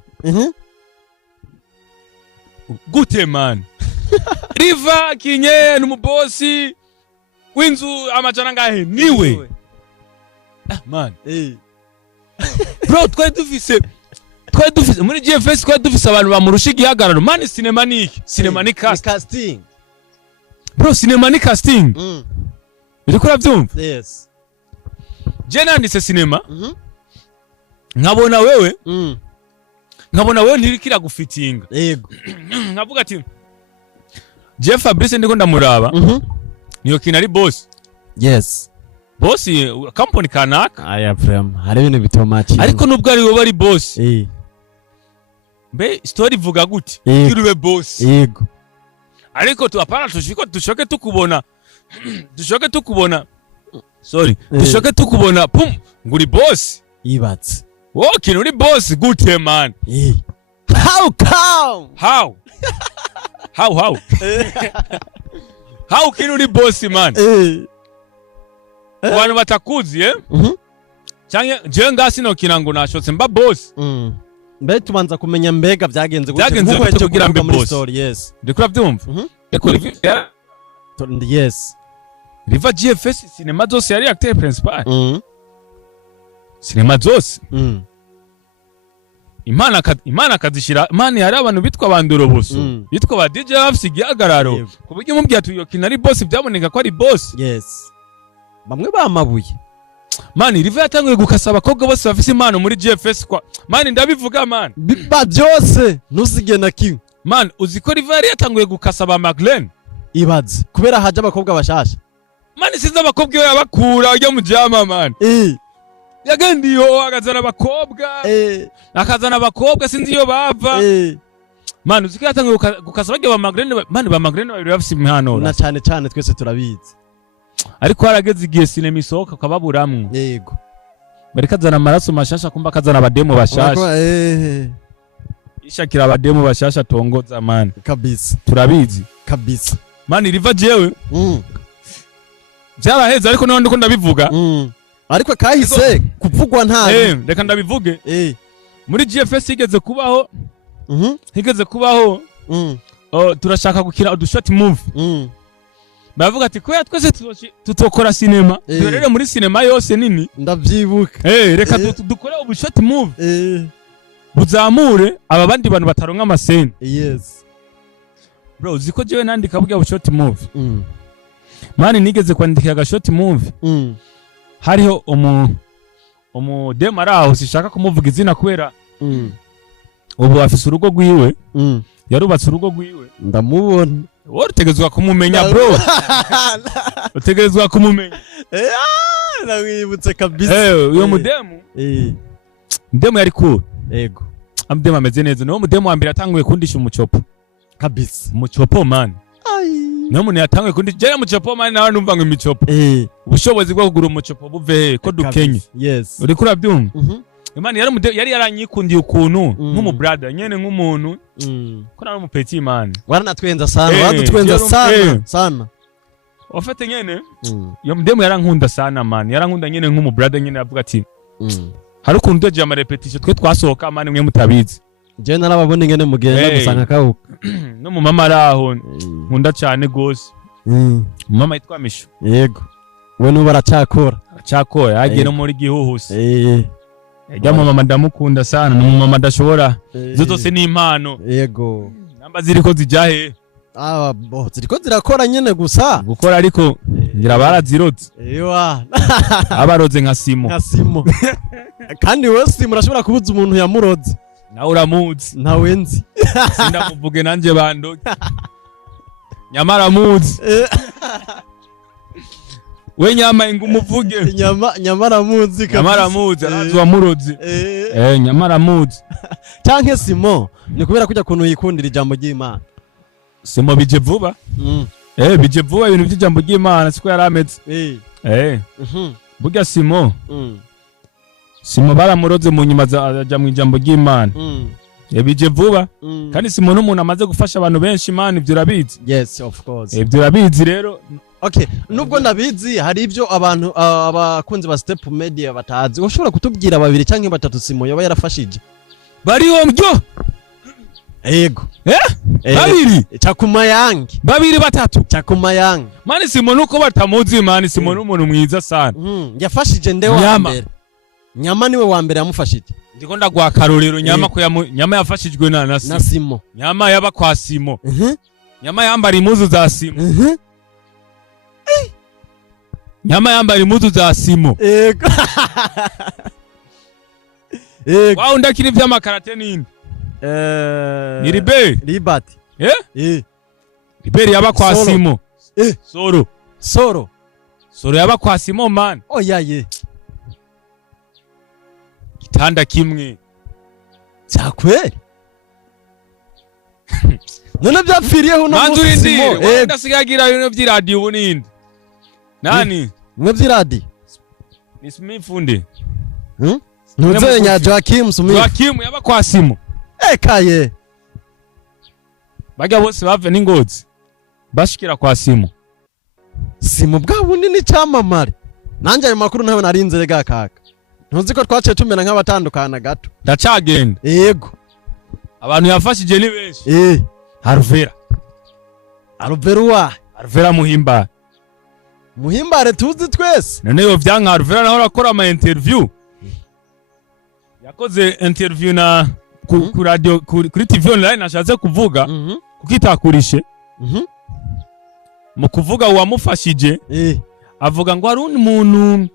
gute man Riva kinye n'umubosi w'inzu amajana ngahe niwe man bro twari dufise muri GFS twari dufise abantu bamurusha igihagararo man cinema ni casting bro cinema ni casting uriko uravyumva yes je nanditse cinema nkabona wewe ntirikira gufitinga yego nkavuga ati Jeff Fabrice ndiko ndamuraba niyo kinari boss yes boss company kanaka aya frame hari ibintu bitomachi ariko nubwo ari wowe ari boss mbe story vuga gute kirube boss yego ariko tu apana dushoke tukubona sorry dushoke tukubona pum nguri boss ibatse okay uri boss gute man how come how can uri boss man abantu batakuzi cyangwa je ngasi no kinango nashotse mba boss mbe tubanza kumenya mbega byagenze gute kugira mbe boss story yes ndikura byumva eko yes Riva GFS cinema zose yari acteur principal cinema zose imana akazishira imana yari abantu bitwa bandoroboso bitwa ba DJ bafise igihagararo kuburyo mubwiye tuyo kinari boss byaboneka ko ari boss yes bamwe bamabuye man Riva yatanguye gukasa abakobwa bose bafise impano muri GFS kwa man ndabivuga man biba byose ntusige na kimwe man uziko Riva yari yatanguye gukasa ba Maglen ibaze kubera haje abakobwa bashasha man sinzi abakobwa yabakura ujya mu jama man yagendiyo akazana abakobwa sinzi iyo bava man uziko yatanguye gukasa bajya ba Maglen man ba Maglen bari bafise impano na cyane twese turabizi ariko harageze igihe cinema isohoka kababuramwe yego bari kazana amaraso mashasha kumba kazana abademo bashasha ishakira abademo bashasha tongoza man kabisa turabizi kabisa man Riva jewe byaraheze ariko none ndiko ndabivuga ariko kahise kuvugwa ntayo reka ndabivuge muri GFS higeze kubaho turashaka gukira udushot movie bavuga ati ko twese tutokora cinema dorere muri cinema yose nini ndavyibuka reka dukore ubushot movie buzamure aba bandi bantu bataronka amaseni yes bro ziko jewe nandika bwa bushot movie mani nigeze kwandika ga shot movie hariho umu demaraho sishaka kumuvuga izina kubera ubu afise urugo rwiwe yarubatse urugo rwiwe ndamubona wowe utegerezwa kumumenya bro utegerezwa kumumenya namwibutse kabisa uyo mudemu mdemu yari cool yego mdemu ameze neza no mdemu wa mbere atanguye kundisha umucopo kabisa umucopo man no muntu yatanguye kundisha jera umucopo man nawe numva ngo imicopo ubushobozi bwo kugura umucopo buve ko dukenye yes uri kuri abyumva Imana yari yaranyikundiye ukuntu nk'umu brother nyene nk'umuntu ko nari umupeti Imana waranatwenza sana wadutwenza sana wafate nyene yo mdemu yarankunda sana man yarankunda nyene nk'umu brother nyene avuga ati hari ukuntu doje ama repetition twe twasohoka man mwe mutabizi je narababone ngene mugenda gusanga kabuka no mu mama araho nkunda cyane gose mama yitwa Misho yego we nuba aracakora yagiye no muri gihuhuse Ejya mama ndamukunda sana no mama ndashobora zose ni impano yego namba ziriko zijahe ziriko zirakora nyene gusa gukora ariko ngira barazirotse ewa abaroze nka Simo kandi we Simo urashobora kubuza umuntu yamuroze nawe uramuzi nawe nzi sindamuvuge nanje bandoge nyamara muzi we nyama ingumuvuge nyamara muzi arazwa murozi nyamara muzi canke Simo ni kubera kujya kuntu yikundira ijambo ry'Imana Simo bije vuba bije vuba ibintu by'ijambo ry'Imana siko yarameze burya Simo baramuroze mu nyuma aja mu ijambo ry'Imana bije vuba kandi Simo n'umuntu amaze gufasha abantu benshi Imana ivyo urabizi yes of course ivyo urabizi rero okay nubwo ndabizi hari ivyo abantu abakunzi ba Step Media batazi ushobora kutubwira babiri canke batatu Simo yaba yarafashije bariho mjo yego babiri Chakuma yangi babiri batatu Chakuma yangi mani Simo nuko batamuzi mani Simo n'umuntu mwiza sana yafashije nde wa mbere nyama niwe wa mbere yamufashije ndiko ndagwa karorero nyama ko nyama yafashijwe na Simo nyama yaba kwa Simo nyama yambara impuzu za Simo nyama yambara impuzu za Simo yego wao ndakiri vy'amakarate nindi ni Libati Liberi yaba kwa Simo Soro yaba kwa Simo man oya kitanda kimwe cyakweri none byapfiriyeho no muri Simo ndasigagira ibintu by'iradio bunindi nani mwe by'iradio ni Smifunde Nuzenya Joachim yaba kwa Simo kaye bajya bose bave n'ingozi bashikira kwa Simo bwa bundi ni cyamamare nanje ayo makuru ntawe narinze rega kaka ntuzi ko twaciye tumena nk'abatandukana gato ndacagenda yego abantu yafashije ni benshi Arvera muhimbare tuzi twese none yo vyanka Arvera naho rakora ama interview yakoze interview na ku radio kuri TV online nashatse kuvuga kukitakurishe mu kuvuga uwamufashije avuga ngo hari umuntu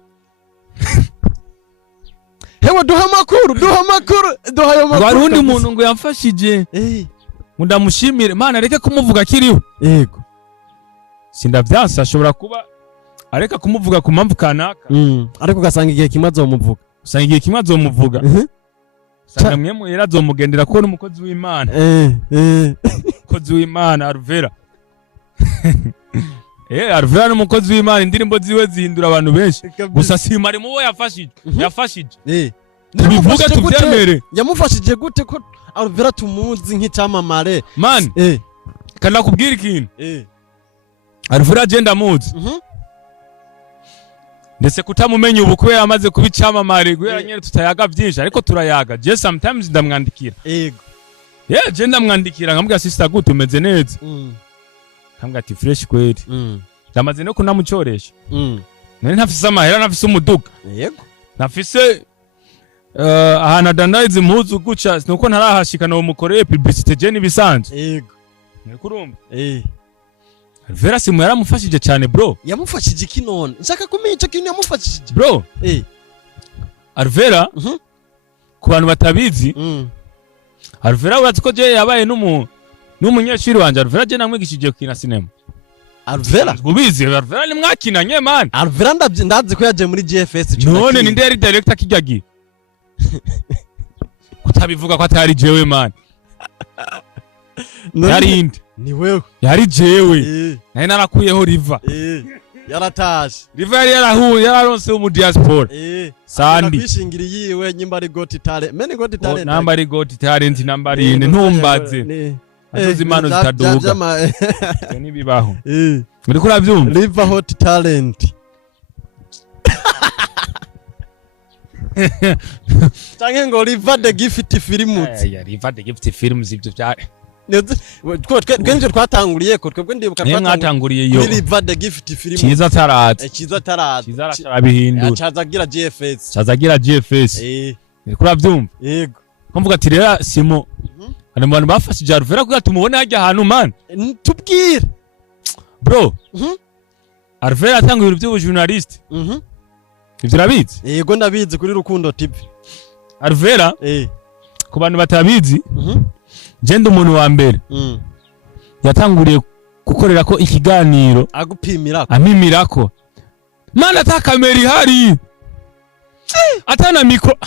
hewe duha makuru hari undi muntu ngo yamfashije ndamushimire mana reke kumuvuga kiriho yego sindavyansa ashobora kuba areka kumuvuga ku mpamvu kanaka ariko gasanga igihe kimwe azomuvuga sanga mwe muhera azomugendera ko n'umukozi w'Imana umukozi w'Imana Arvera Arvera n'umukozi w'Imana indirimbo ziwe zihindura abantu benshi gusa simari mubo yafashije bivuga tuvyemere yamufashije gute ko Arvera tumuzi nk'icyamamare man kana kubwira ikintu Arvera agenda muzi ndetse kutamumenya ubu kubera amaze kuba icyamamare guhera nyene tutayaga byinshi ariko turayaga je sometimes ndamwandikira yego je ndamwandikira nkamubwira sister gute umeze neza nkambwira ati fresh kweli ndamaze no kunamucoresha nari ntafise amahera ntafise umuduga yego ntafise ahantu adandaza impuzu guca nuko ntarahashikana uwo mukoreye publicité je nibisanzwe yego nkurumva Arvera Simo yaramufashije cyane bro yamufashije iki none nshaka kumenya icyo kintu yamufashije bro Arvera ku bantu batabizi Arvera urazi ko je yabaye n'umunyeshuri wanje Arvera je namwigishije kina cinema Arvera ubizi Arvera ni mwakinanye man Arvera ndazi ko yaje muri GFS none ninde yari director kijagi kutabivuga ko atari jewe man yarinde ni wewe yari jewe nari narakuyeho Riva yaratashe Riva yari yararonse mu diaspora sandi kwishingira yiwe nyimba ari got talent meni got talent namba ari got talent namba ari inde ntumbaze azozi impano zitaduga nibibaho muri kurabyumva Riva hot talent Tange ngo Riva the gift films ya Riva the gift films ibyo bya twenje twatanguriye ko twebwe ndibuka twatanguriye yo Riva the gift films kiza tarat kiza arabihindura cazagira GFS muri kurabyumva yego kumvuga ati rero Simo ari mu bantu bafashije Arvera kugira tumubone hajya ahantu man tubwire bro Arvera atanga ibintu by'ubujournalist ivyo urabizi yego ndabizi kuri Rukundo TV Arvera ku bantu batabizi genda umuntu wa mbere yatanguriye gukorera ko ikiganiro amimirako mana atakamera ihari atana mikro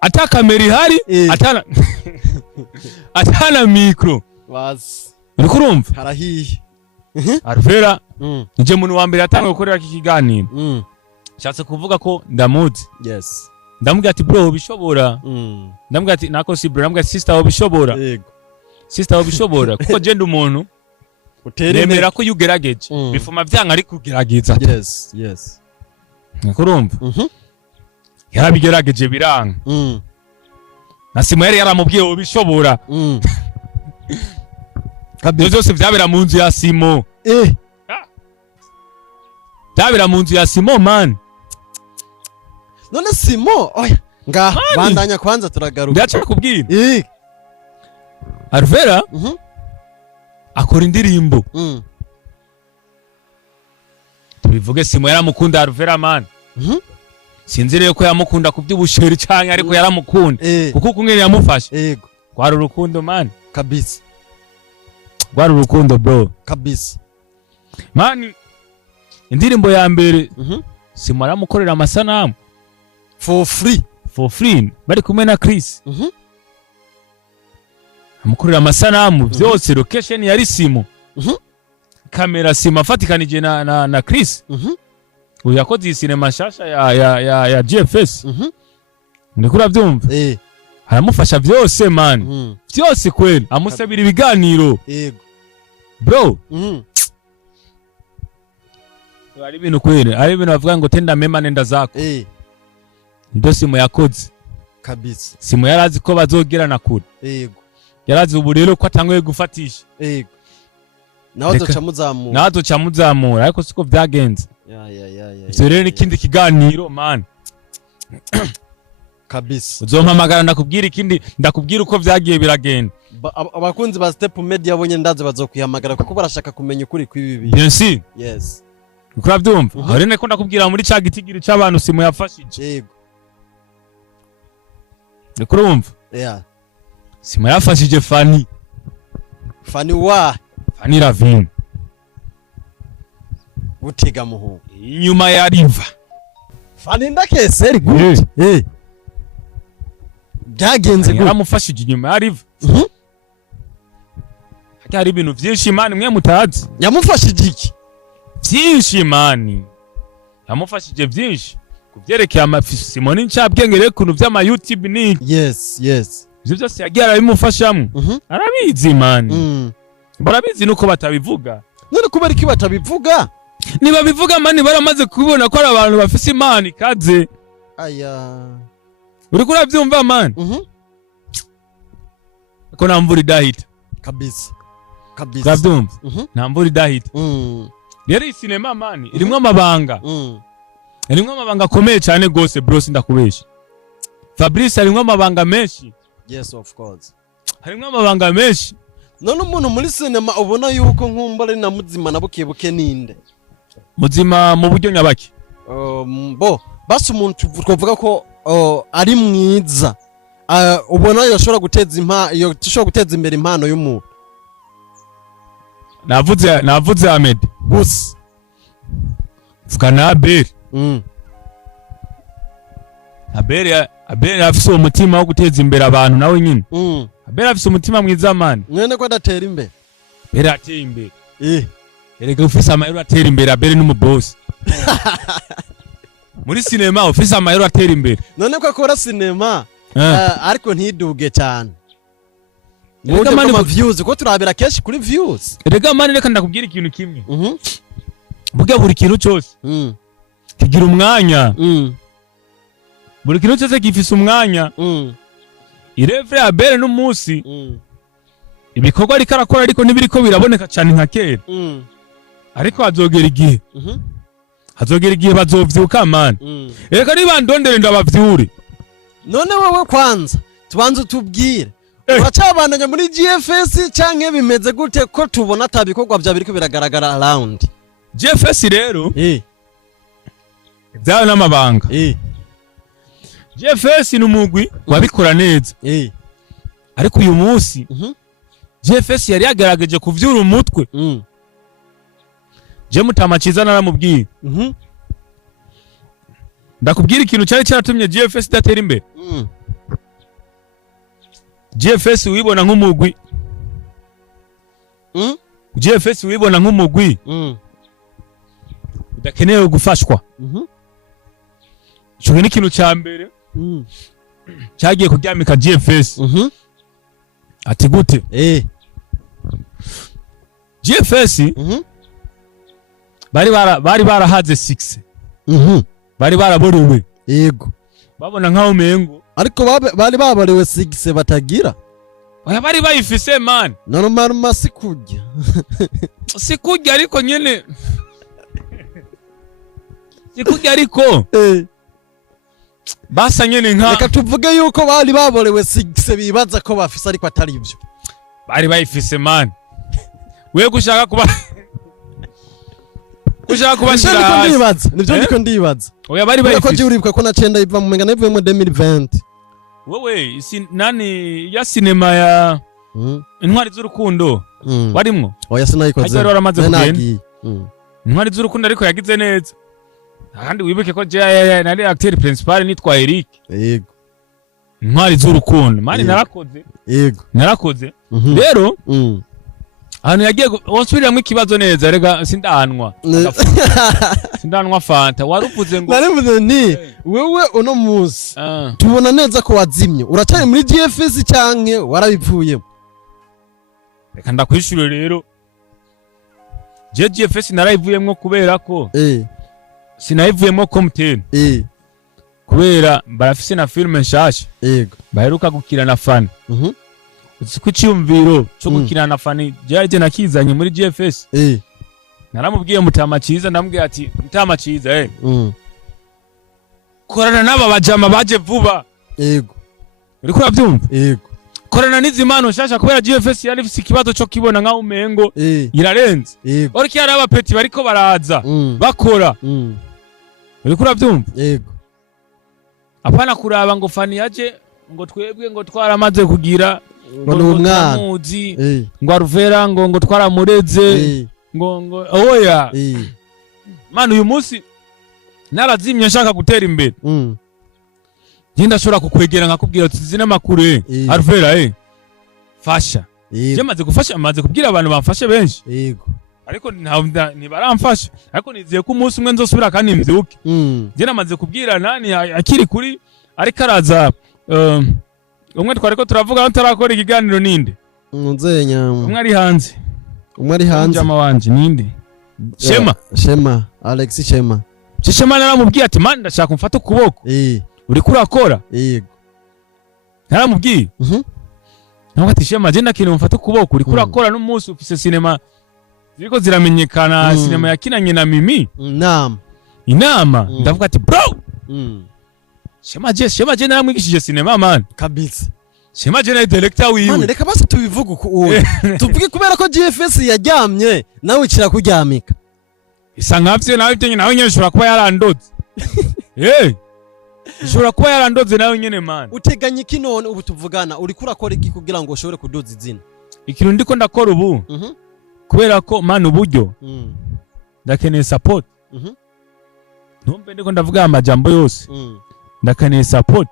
atakamera ihari atana mikro uri kurumva harahiye Arvera nje muntu wa mbere yatangiye gukorera iki kiganiro cyatse kuvuga ko ndamuzi ndamubwira ati bro bishobora ndamubwira ati nako si bro ndamubwira sister wo bishobora sister wo bishobora kuko genda umuntu nemera ko yugerageje bifuma byanga ari kugerageza nkurumva yarabigerageje biranga na Simo yari yaramubwiye wo bishobora kabyo byose byabera mu nzu ya Simo byabera mu nzu ya Simo man none Simo oya nga bandanya kwanza turagaruka ndacha kubwira Arvera akora indirimbo tubivuge Simo yaramukunda Arvera man sinzire ko yamukunda kubyubusheri cyane ariko yaramukunda kuko kungene yamufashe kwari urukundo man kabisa gwari urukundo bro kabisa man indirimbo ya mbere Simo aramukorera amasanamu for free bari kumwe na Chris amukorera amasanamu byose location yari Simo kamera Simo afatikanije na Chris uyu yakoze isinema shasha ya GFS ndikura byumva aramufasha byose man byose kweli amusabira ibiganiro yego bro ari ibintu kweli ari ibintu bavuga ngo tenda mema nenda zako ndio Simo yakoze kabisa Simo yarazi ko bazogerana kure yego yarazi ubu rero ko atangoye gufatisha yego nazo camuzamura ariko siko byagenze ivyo rero n'ikindi kiganiro man kabisa uzompamagara ndakubwira ikindi ndakubwira uko vyagiye biragenda abakunzi ba Step Media bonye ndaze bazokwihamagara kuko barashaka kumenya ukuri kw'ibi bien sûr yes ukora byumva hari neko ndakubwira muri ca gitigiri c'abantu Simo yafashije yego ndikurumva Simo yafashije Fanny Ravine gutega muhu inyuma ya Riva Fanny ndakeseri gute byagenze gute yaramufashije inyuma ya Riva hari ibintu byinshi man mwe mutazi yamufashije iki byinshi man yamufashije byinshi kubyerekeye Simo n'incabwenge rero kuntu by'ama YouTube ni yes ibyo byose yagiye arabimufashamo arabizi man barabizi nuko batabivuga none kubera iki batabivuga niba bivuga man baramaze kubona ko ari abantu bafise imana ikaze aya uri kurabyumva man ko namvura idahita kabisa urabyumva namvura idahita rero iyi sinema man irimwo amabanga akomeye cyane gose bro sindakubesha Fabrice arimwo amabanga menshi yes of course harimwo amabanga menshi none umuntu muri sinema ubona yuko nkumbare na muzima na bukebuke ninde muzima mu buryo nyabaki basi umuntu twavuga ko ari mwiza ubona yoshobora guteza imbere impano y'umuntu navuze Ahmed gusa vuga na Abel Abel afise umutima wo guteza imbere abantu nawe nyine. Abel afise umutima mwiza man. Mwene ko adatera imbere. Abel ateye imbere. Erega ufise amahero atera imbere Abel n'umuboss. Muri sinema ufise amahero atera imbere. None ko akora sinema ariko ntiduge cyane. Erega mani views ko turabira keshi kuri views. Erega mani reka ndakubwira ikintu kimwe. Burya buri kintu cyose kigira umwanya. Buri kintu cyose gifise umwanya. Irevre Abel n'umunsi ibikorwa ariko arakora ariko ntibiriko biraboneka cyane nka kera. Ariko hazogera igihe. Hazogera igihe bazovyuka man. Reka nibandondere ndabavyure. None wowe kwanza tubanze tubwire. Uracabandanya muri GFS canke bimeze gute ko tubona atabikorwa bya biriko biragaragara around. GFS rero byawe n'amabanga. GFS n'umugwi wabikora neza. Ariko uyu munsi GFS yari yagaragaje kuvyura umutwe. Je Mutamaciza naramubwiye. Ndakubwira ikintu cyari cyaratumye GFS datera imbere. GFS wibona nk'umugwi. GFS wibona nk'umugwi. Udakeneye gufashwa. Cyo ni ikintu cya mbere. Cyagiye kuryamika GFS. Ati gute? GFS bari barahaze 6. Bari baraborewe. Yego. Babona nkaho mengo. Ariko bari baborewe 6 batagira. Oya bari bayifise man. Normal masikujya. Sikujya ariko nyene. Sikujya ariko. Basa nyene nka. Reka tuvuge yuko bari baborewe 6 bibaza ko bafise ariko atari ibyo. Bari bayifise man. We gushaka kuba ndibaza nivyo ndiko ndibaza. Oya bari bayifise. Ko juribuka ko na 9 iva mu menga nevuye mu 2020. Wewe nani ya sinema ya Intwari z'urukundo warimwo? Oya sinayikoze. Hajya ramaze kugenda. Intwari z'urukundo ariko yagize neza. Kandi wibuke ko nari acteur principal nitwa Eric. Yego. Intwari z'urukundo mani narakoze. Yego. Narakoze. Rero hano yagiye wasubiramwe ikibazo neza rega sindanwa. Sindanwa fanta waruvuze ngo narivuze ni wewe uno musi tubona neza ko wazimye uracari muri GFS cyanke warabivuyemo. Reka ndakwishura rero GFS narayivuyemo kubera ko sinayivuyemo komutene kubera barafise na filme nshasha baheruka gukira na fan. Kwiciyumviro cyo gukina na fani jaje nakizanye muri GFS. Naramubwiye Mutamaciza ndambwiye ati Mutamaciza korana naba bajama baje vuba. Yego. Uriko uravyumva? Yego. Korana n'izimano nshasha kubera GFS yari ifise ikibazo cyo kibona nka umengo irarenze. Oriki yari abapeti bariko baraza bakora. Uriko uravyumva? Yego. Apana kuraba ngo fani yaje ngo twebwe ngo twaramaze kugira ngo n'umwamuzi ngo aruvera ngo twaramureze ngo oya manu uyu munsi narazimye nshaka gutera imbere. Jinda shora kukwegera nkakubwira ati zina makuru aruvera fasha je maze gufasha maze kubwira abantu bamfashe benshi. Yego. Ariko ntibaramfasha ariko niziye ko umunsi umwe nzosubira kandi mbyuke. Je namaze kubwira nani akiri kuri ariko araza umwe twareko turavuga ntarakora ikiganiro ninde Nzenya umwe ari hanze jama wanje ninde Shema Alex Shema naramubwiye ati man ndashaka kumfata ukuboko uri kurakora. Yego. Naramubwiye nawe ati Shema je ndakintu mfata ukuboko uri kurakora n'umunsi ufise sinema ziriko ziramenyekana sinema yakinanye na Mimi inama ndavuga ati bro Shema je naramwigishije sinema man kabisa. Shema je na director wiwe man reka basi tubivuga uko tuvuge kubera ko GFS yaryamye nawe kira kuryamika isa nkavye nawe bitenye nawe nyene ushobora kuba yarandoze. Ushobora kuba yarandoze nawe nyene man. Uteganya iki none ubu tuvugana uri kurakora iki kugira ngo ushobore kudoza izina? Ikintu ndiko ndakora ubu kubera ko man uburyo ndakeneye support. Ntumbe ndiko ndavuga amajambo yose ndakeneye support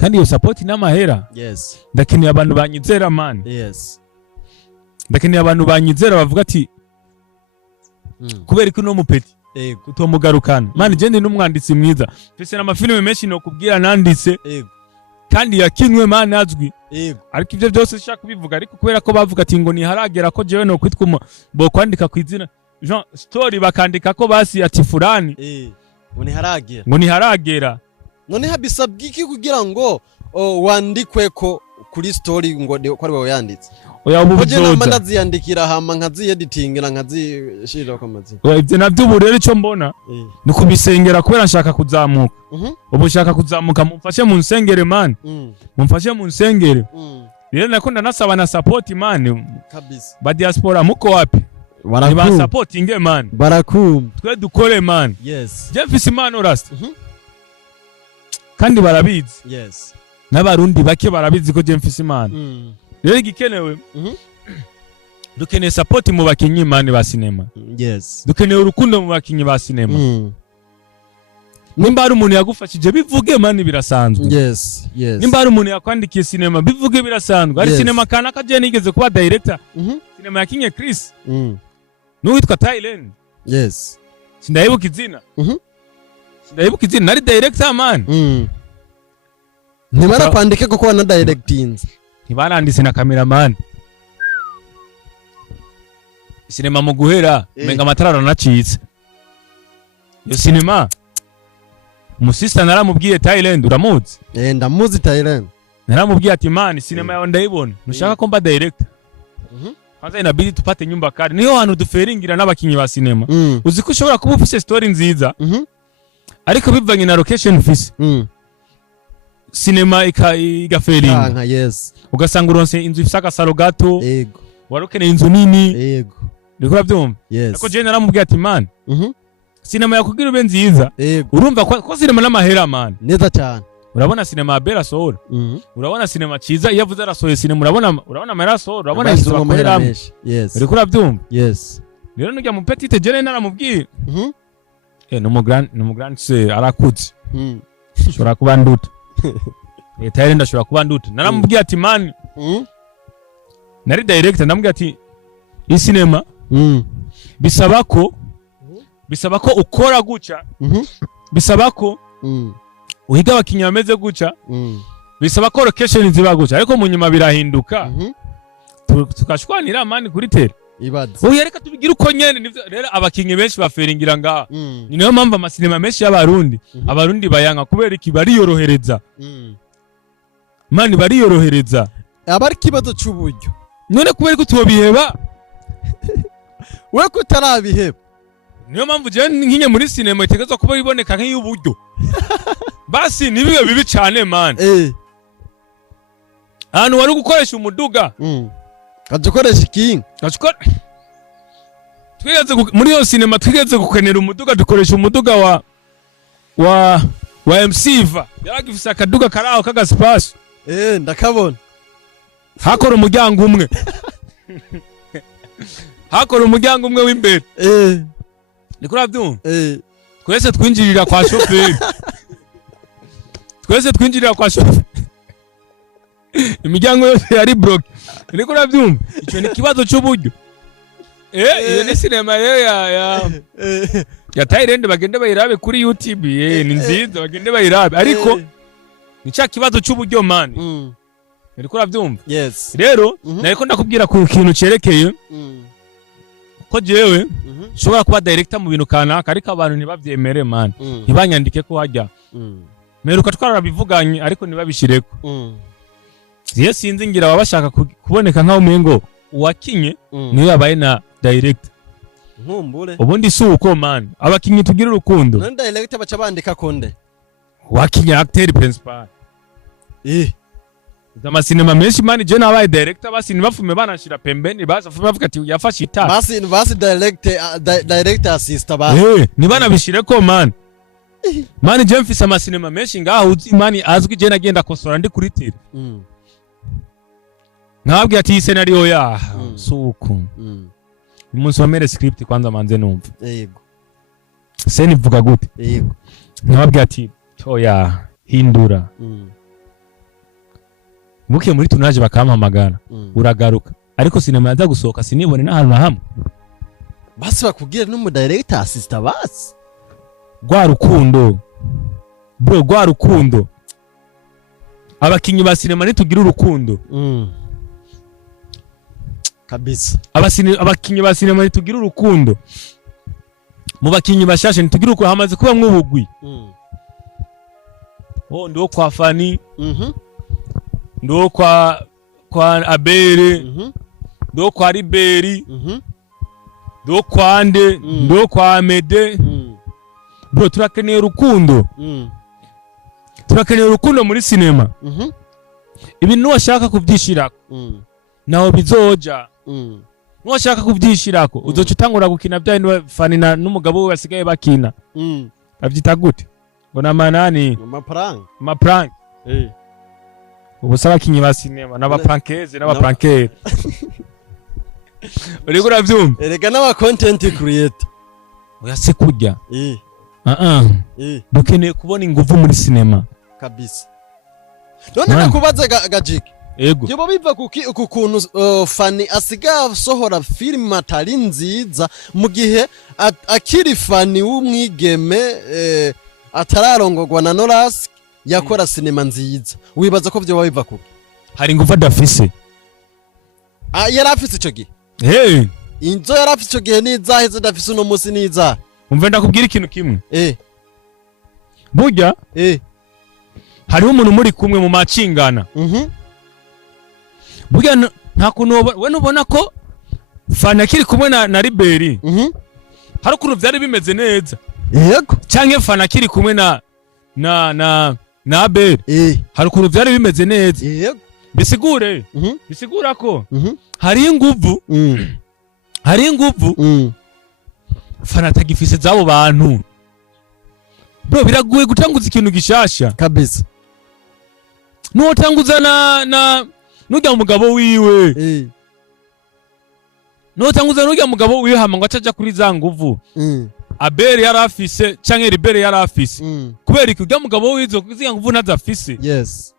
kandi iyo support n'amahera yes ndakeneye abantu banyizera man yes ndakeneye abantu banyizera bavuga ati kubera ko no mupeti kutomugarukana man je ndi n'umwanditsi mwiza twese n'amafilime menshi no kubwira nanditse kandi yakinwe man azwi ariko ivyo byose shaka kubivuga ariko kubera ko bavuga ati ngo niharagera ko jewe no kwitwa bo kwandika kwizina Jean story bakandika ko basi ati fulani ngo niharagera none habisabwa iki kugira ngo wandikwe ko kuri story ngo ko ari wowe yanditse oya ubu je nama ndaziyandikira hama nkazi editingira nkazishira ko amazi oya ivyo navyo ubu rero ico mbona ni kubisengera kubera nshaka kuzamuka ubu nshaka kuzamuka mumfashe mu nsengere man mumfashe mu nsengere rero nakunda nasaba na support man kabisa ba diaspora muko wapi ba supporting man barakum twe dukore man yes Jeffis man orast kandi barabizi yes n'abarundi bake barabizi ko Jeffis man rero igikenewe dukeneye support mu bakinyi man ba cinema yes dukeneye urukundo mu bakinyi ba cinema nimba ari umuntu yagufashije bivuge man birasanzwe yes yes nimba ari umuntu yakwandikiye cinema bivuge birasanzwe ari cinema kana kaje nigeze kuba director cinema yakinye Chris n'uwitwa Thailand yes sindayibuka izina sindayibuka izina nari director man ntibara kwandike ko wana directings ntibarandise na cameraman cinema mu guhera menga amatara aranacitse iyo cinema umusista naramubwiye Thailand uramuzi ndamuzi Thailand naramubwiye ati man cinema yawe ndayibona nushaka ko mba director kwanza inabidi tupate nyumba kari niyo hantu duferingira n'abakinyi ba cinema uzi ko ushobora kuba ufise story nziza ariko bivanye na location ufise cinema igaferinga yes ugasanga uronse inzu ifise agasaro gato yego warukeneye inzu nini yego ndiko uravyumva ariko je naramubwiye ati man cinema yakugira ube nziza urumva ko cinema n'amahera man neza cyane urabona cinema ya Bella Soul urabona cinema ciza iyo avuze arasohoye cinema urabona Mera Soul urabona inzu bakorera yes uriko uravyumva yes rero nujya mu petite jene naramubwiye no mu grand se arakutse shora kuba nduta Thailand ndashobora kuba nduta naramubwiye ati man nari director ndamubwiye ati iyi cinema bisaba ko ukora guca bisaba ko uhiga abakinnyi bameze guca bisaba ko location ziba guca ariko mu nyuma birahinduka tukashwanira mani kuri tele uyu reka tubigira uko nyene rero abakinnyi benshi baferingira ngaha ni nayo mpamvu amasinema menshi y'abarundi bayanga kubera iki bariyorohereza mani bariyorohereza abari kibazo cy'uburyo none kubera ko tubiheba we kutarabiheba niyo mpamvu je nkinye muri cinema itegezwa kuba iboneka nk'iy'uburyo basi nibibe bibi cyane man ahantu wari gukoresha umuduga kadukoresha ikinga muri iyo cinema twigeze gukenera umuduga dukoresha umuduga wa MC-Va yaragifise akaduga karaho k'agaspace ndakabona hakora umuryango umwe w'imbere niko urabyumva twese twinjirira kwa shoferi imiryango yose yari block niko urabyumva icyo ni kibazo cy'uburyo iyo ni cinema ya Thailand bagende bayirabe kuri YouTube ni nziza bagende bayirabe ariko ni cya kibazo cy'uburyo man niko urabyumva rero nariko ndakubwira ku kintu cerekeye ko jewe shobora kuba director mu bintu kanaka ariko abantu ntibavyemere man ntibanyandike ko hajya meruka twarabivuganye ariko ntibabishireko ziye sinzi ngira babashaka kuboneka nkaho umengo uwakinye niyo yabaye na director nkumbure ubundi si uko man abakinyi tugira urukundo none director baca bandika konde wakinye acteur principal amasinema menshi man je nabaye director basi nibafume banashira pembeni bazafume bavuga ati yafashe ita basi director assistant basi nibana bishireko man je mfise amasinema menshi ngaho man azwi je nagenda kosora ndi kuri tele nkababwiye ati iyi scenario ya suku umunsi wamere script kwanza manze numva yego se nivuga gute yego nkababwiye ati oya hindura buke muri tunaje bakampamagara uragaruka ariko sinema yaza gusohoka sinibone n'ahantu na hamwe basi bakubwira n'umu director assistant basi rwa rukundo bro rwa rukundo abakinyi ba sinema nitugira urukundo kabisa abakinyi ba sinema nitugira urukundo mu bakinyi bashashe nitugira uko hamaze kuba mwubugwi ndo kwa Fani ndo kwa Abere ndo kwa Riberi ndo kwa Ande ndo kwa Amede bro turakeneye urukundo turakeneye urukundo muri sinema ibintu washaka kuvyishirako naho bizoja washaka kuvyishirako uzoca utangura gukina bya Fani n'umugabo we basigaye bakina avyita gute ngo namanani maprank ubusaba kinyi ba sinema n'abaprankeze n'abaprankere uriko uravyumva erega n'aba content creator uyase kurya dukeneye kubona inguvu muri sinema kabisa none nakubaze gajiki ego byo biva ku kuntu Fani asiga sohora film atari nziza mu gihe akiri Fani w'umwigeme atararongorwa na Noras yakora sinema nziza wibaza ko byo biva kuki hari inguvu adafise yarafise ico gihe inzo yarafise ico gihe nizahe zidafise uno musi nizahe umva ndakubwira ikintu kimwe burya hariho umuntu muri kumwe mu macingana burya nta kuntu we nubona ko Fani akiri kumwe na Riberi hari ukuntu vyari bimeze neza yego canke Fani akiri kumwe na Abere hari ukuntu vyari bimeze neza yego bisigura ko hari inguvu Fani atagifise zabo bantu bro biraguye gutanguza ikintu gishasha kabisa nutanguza na nujya umugabo wiwe nutanguza nujya umugabo wiwe hama ngo acaja kuri za nguvu Abere yarafise canke Ribere yarafise kubera iki ujya umugabo wizo kuziga nguvu ntazafise yes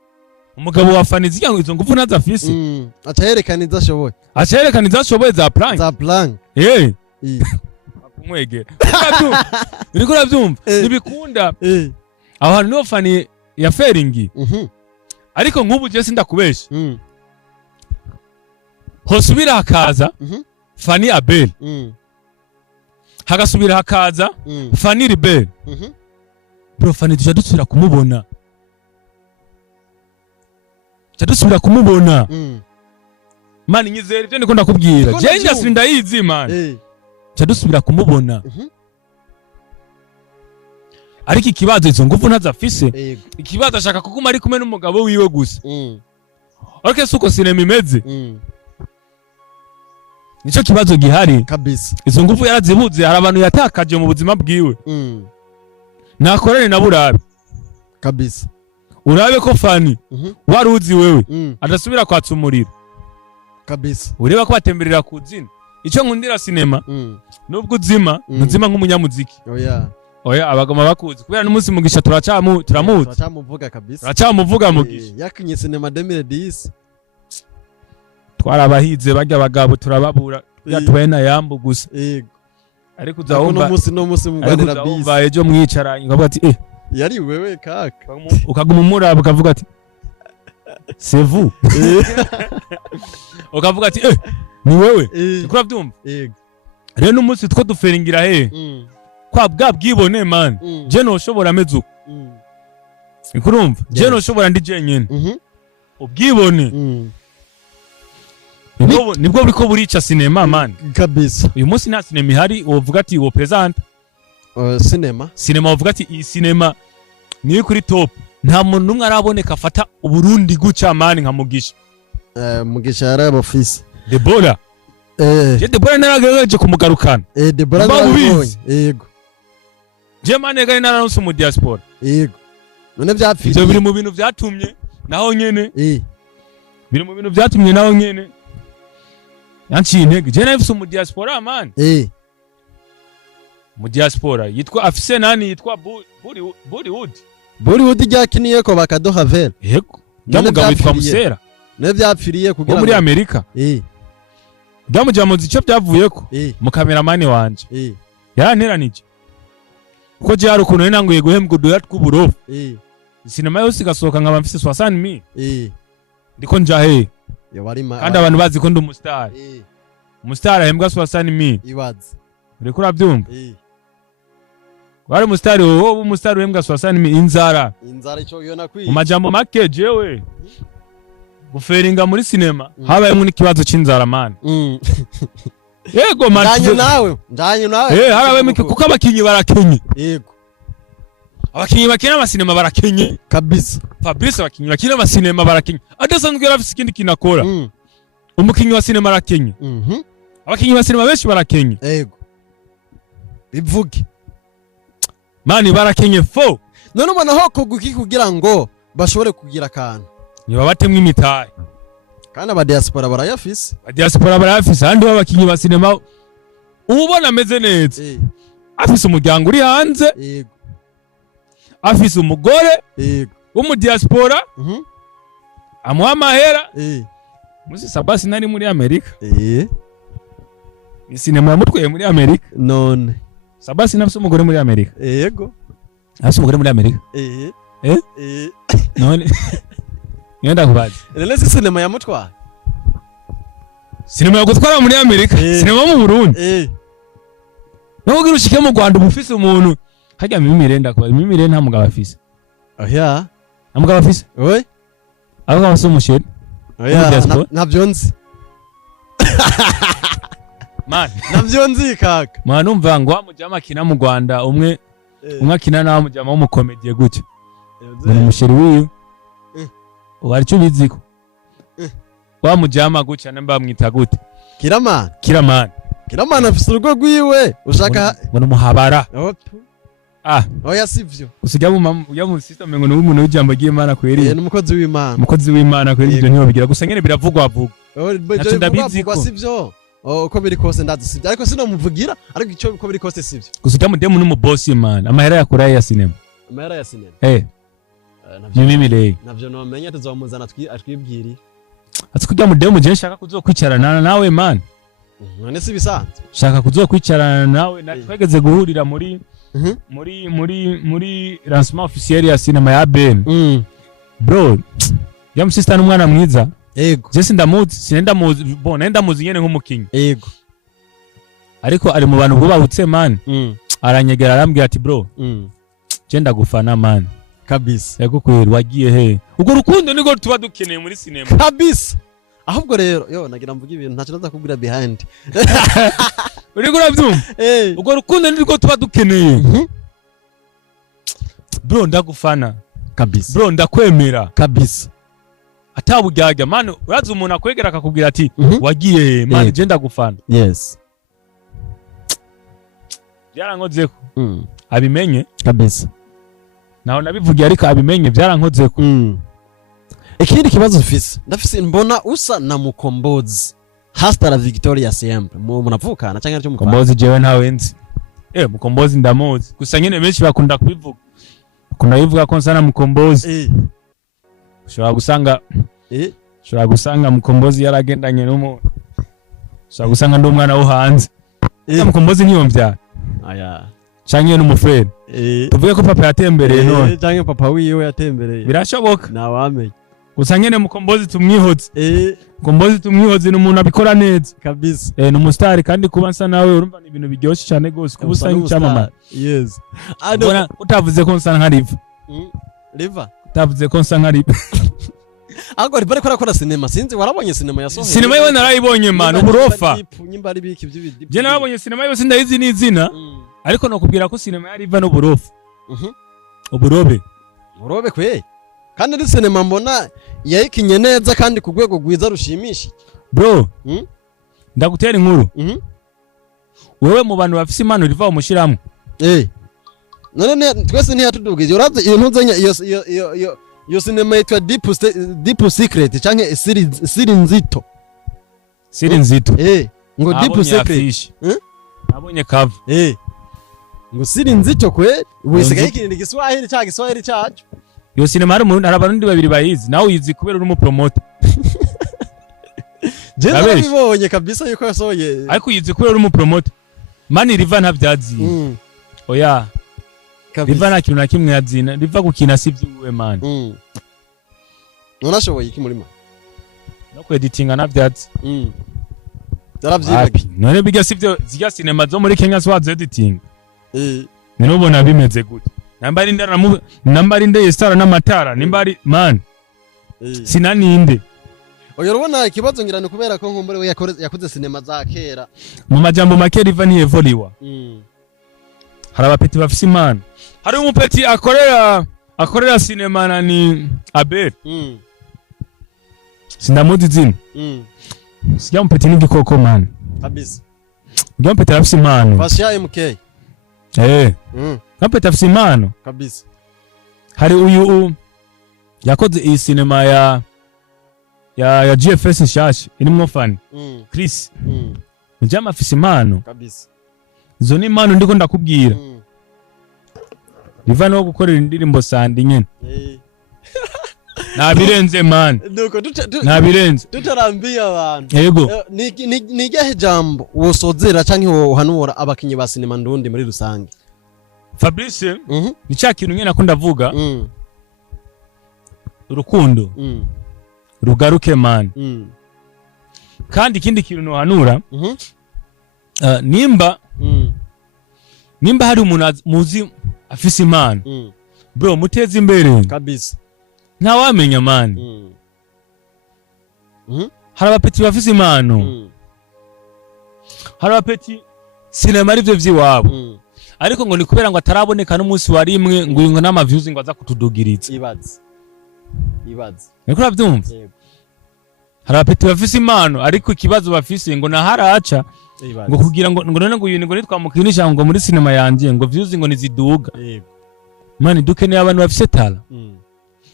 umugabo wa Fani ziga izo nguvu ntazafise acayerekana izashoboye za prank kumwege uriko uravyumva nibikunda aho hantu niho Fani ya feringi ariko nk'ubu je sindakubesha hosubira hakaza Fani Abere hagasubira hakaza Fani Ribere bro Fani tuja dusubira kumubona mani nyizere ivyo ndiko ndakubwira je industry ndayizi mani dusubira kumubona ariko ikibazo izo nguvu ntazafise ikibazo ashaka kuguma ari kumwe n'umugabo wiwe gusa ariko suko sinema imeze nico kibazo gihari kabisa izo nguvu yarazibuze hari abantu yatakaje mu buzima bwiwe nakorane na burabe kabisa urabe ko Fani waruzi wewe adasubira kwatsa umuriro kabisa ureba ko batemberera kuzina ico nkundira sinema nubwo uzima nuzima nk'umunyamuziki oya abagoma bakuzi kubera n'umunsi mugisha turamuvuga kabisa turacamuvuga mugisha yakinye sinema 2010 twarabahize barya abagabo turababura yatubaye na yambu gusa ariko uzawumva no musi muganira bisi ejo mwicaranye ukavuga ati yari wewe kaka ukaguma umuraba ukavuga ati c'est vous ukavuga ati ni wewe ukura byumva rero n'umunsi two duferingira kwa bwibone man je no shobora ameze ikurumva je no shobora ndi jenyene ubwibone nibwo buriko burica sinema man kabisa uyu munsi nta sinema ihari wovuga ati wo present sinema wovuga ati iyi sinema niyo kuri top nta muntu numwe araboneka afata uburundi guca man nka Mugisha Mugisha yaraba office Debora Debora naragerageje kumugarukana Debora narabonye yego je mane gari naranse mu diaspora yego none byapfira ivyo biri mu bintu vyatumye naho nyene biri mu bintu vyatumye naho nyene yanciye intege je nafise mu diaspora man mu diaspora yitwa afise nani yitwa Bollywood Bollywood ryakiniye ko bakadoha vere yego byamugabo witwa Musera ne byapfiriye kugira muri Amerika byamujamuza icyo byavuyeko mu kameramani wanje yaranteranije ko jyari ukuntu nanguye guhembwa uduya tw'uburofu sinema yose igasohoka nkaba mfise 60,000 ndiko njahe kandi abantu bazi ko ndi umusitari umusitari ahembwa 60,000 ibaze uriko urabyumva wari umusitari wowe umusitari uhembwa 60,000 inzara icyo yona kwiye mu majambo make jewe guferinga muri sinema habayemo n'ikibazo c'inzara man yego man ndanye nawe harabayemo kuko abakinyi barakenye yego abakinyi bakina amasinema barakenye kabisa Fabrice abakinyi bakina amasinema barakenye adasanzwe yarafise ikindi kinakora umukinyi wa sinema arakenye abakinyi ba sinema benshi barakenye yego bivuge mani barakenye fo none ubona ho kuguki kugira ngo bashobore kugira akantu niba batemwe imitahe kandi aba diaspora barayafise handi babakinyi ba sinema ubona ameze neza afise umuryango uri hanze yego afise umugore wo mu diaspora amuha amahera musi Sabasi nari muri Amerika sinema yamutwaye muri Amerika none Sabasi nafise umugore muri Amerika yego afise umugore muri Amerika none Nyenda kubaza. Elezi sinema yamutwaye. Sinema yagutwara muri Amerika, sinema mu Burundi. Nugira ushike mu Rwanda ubufise umuntu. Hajya mimirenda kwa mimire nta mugabo afise. Oya. Nta mugabo afise? Oy. Abo bose umusheri. Oya, navyo nzi. Man, navyo nzi kaka. Man umva ngo amujama akina mu Rwanda umwe akina na amujama w'umukomedie gutya. Ngo umusheri wiyo. Waricho biziko wa mujama gutya namba bamwita gute Kiramana afise urugo rwiwe ushaka ngo muhabara oya sivyo usijya mu system ngo n'umuntu w'ijambo ry'Imana kweri n'umukozi w'Imana kweri ibyo niho bigira gusa nyene biravugwa ndabiziko sivyo uko biri kose ndazisivyo ariko sinomuvugira ariko icyo uko biri kose sivyo gusa mudemu n'umuboss Imana amahera yakura ya sinema Mimire navyo nomenya tuzomuzana atwibwiri atikujya mudemu je nshaka kuzokwicarana nawe man none si bisanzwe shaka kuzokwicarana nawe twegeze guhurira muri lancement officiel ya cinema ya Ben bro yam sister n'umwana mwiza yego je sinenda muzi nyene nk'umukinyi yego ariko ari mu bantu bubahutse man aranyegera arambwira ati bro je ndagufana man kabisa yagukwira wagiye he ugo rukundo niko tuba dukeneye muri sinema kabisa ahubwo rero nagira mvuga ibintu ntacyo nazakubwira behind uri gurabyumva ugo rukundo niko tuba dukeneye bro ndagufana kabisa bro ndakwemera kabisa atabujyaga man uraza umuntu akwegera akakubwira ati wagiye he man je ndagufana yes byarankozeko abimenye kabisa naho nabivugiye ariko abimenye byarankozeko ikindi kibazo ndafise mbona usa na Mukombozi hasta la Victoria sempre munavukana cyangwa cyo mukwana Mukombozi jewe ntawe nzi Mukombozi ndamuzi gusa nyene benshi bakunda kubivuga bivuga ko nsana Mukombozi ushobora gusanga Mukombozi yaragendanye n'umuntu ushobora gusanga ndi umwana wo hanze Mukombozi niyo mbyara canke n'umufrere tuvuge ko papa yatembereye none canke papa wiwe yatembereye birashoboka nawamenye gusa nyene Mukombozi tumwihoze n'umuntu abikora neza kabisa n'umustar kandi kuba nsa nawe urumva ni ibintu biryoshye cyane gose kuba usa nk'icyamamare yes utavuze ko nsa nka Riva utavuze ko nsa nka Riva ahubwo Riva ariko arakora sinema sinzi warabonye sinema yasohoye sinema yiwe narayibonye man uburofa nyimbari biki by'ibidi je narabonye sinema yiwe sindayizi n'izina ariko nakubwira ko sinema yari Riva n'uburofa uburobe kwe kandi ari sinema mbona yayikinye neza kandi ku rwego rwiza rushimishije bro ndagutera inkuru wewe mu bantu bafise impano Riva umushiramo none twese ntiyatudugije uraze iyo ntuzenya iyo sinema yitwa Deep Secret canke siri nzito ngo Deep Secret nabonye cover ngo siri nzito kweli wisigaye ikintu Kiswahili cha Kiswahili cyacu yo sinema hari abarundi babiri bayizi nawe uyizi kubera uri umupromoter je nabibonye kabisa yuko yasoye ariko uyizi kubera uri umupromoter mani riva ntabyazi oya riva nta kintu na kimwe yazina riva gukina sivyo man unashoboye iki murima no kweditinga nabyazi Daravyibagiye none biga sivyo zya sinema zo muri Kenya swazo editing ninubona bimeze gute nambari nde yesara n'amatara nimbari man sinaninde oyo rubona ikibazo ngirane kubera ko nkumbure we yakoze sinema za kera mu majambo make riva ni evoliwa hari abapeti bafise imana hari umupeti akorera sinema na ni Abel sindamuzi zina sijya mupeti n'igikoko man kabisa sijya mupeti afise imana Fasha MK mupeti afise imana kabisa hari uyu yakoze iyi sinema ya GFS shashi irimwo fani Chris njama afise imana kabisa izo ni imana ndiko ndakubwira riva no gukorera indirimbo sandi nyene nabirenze man nabirenze tutarambia abantu yego ni gahe jambo wosozera canke uhanura abakinyi ba sinema ndundi muri rusange Fabrice ni cya kintu nyene nakunda vuga urukundo rugaruke man kandi ikindi kintu nohanura nimba hari umuntu muzi afise imana bro muteze imbere kabisa nta wamenya man hari abapeti bafise imana hari abapeti sinema ari byo vyiwabo ariko ngo ni kubera ngo ataraboneka n'umunsi wa rimwe ngo ngo n'ama views ngo aza kutudugiritsa ibaze niko urabyumva hari abapeti bafise imana ariko ikibazo bafise ngo naharaca ngo kugira ngo none ngo yini ngo nitwamukinisha ngo muri sinema yanje ngo views ngo niziduga mani dukeneye abantu bafise tala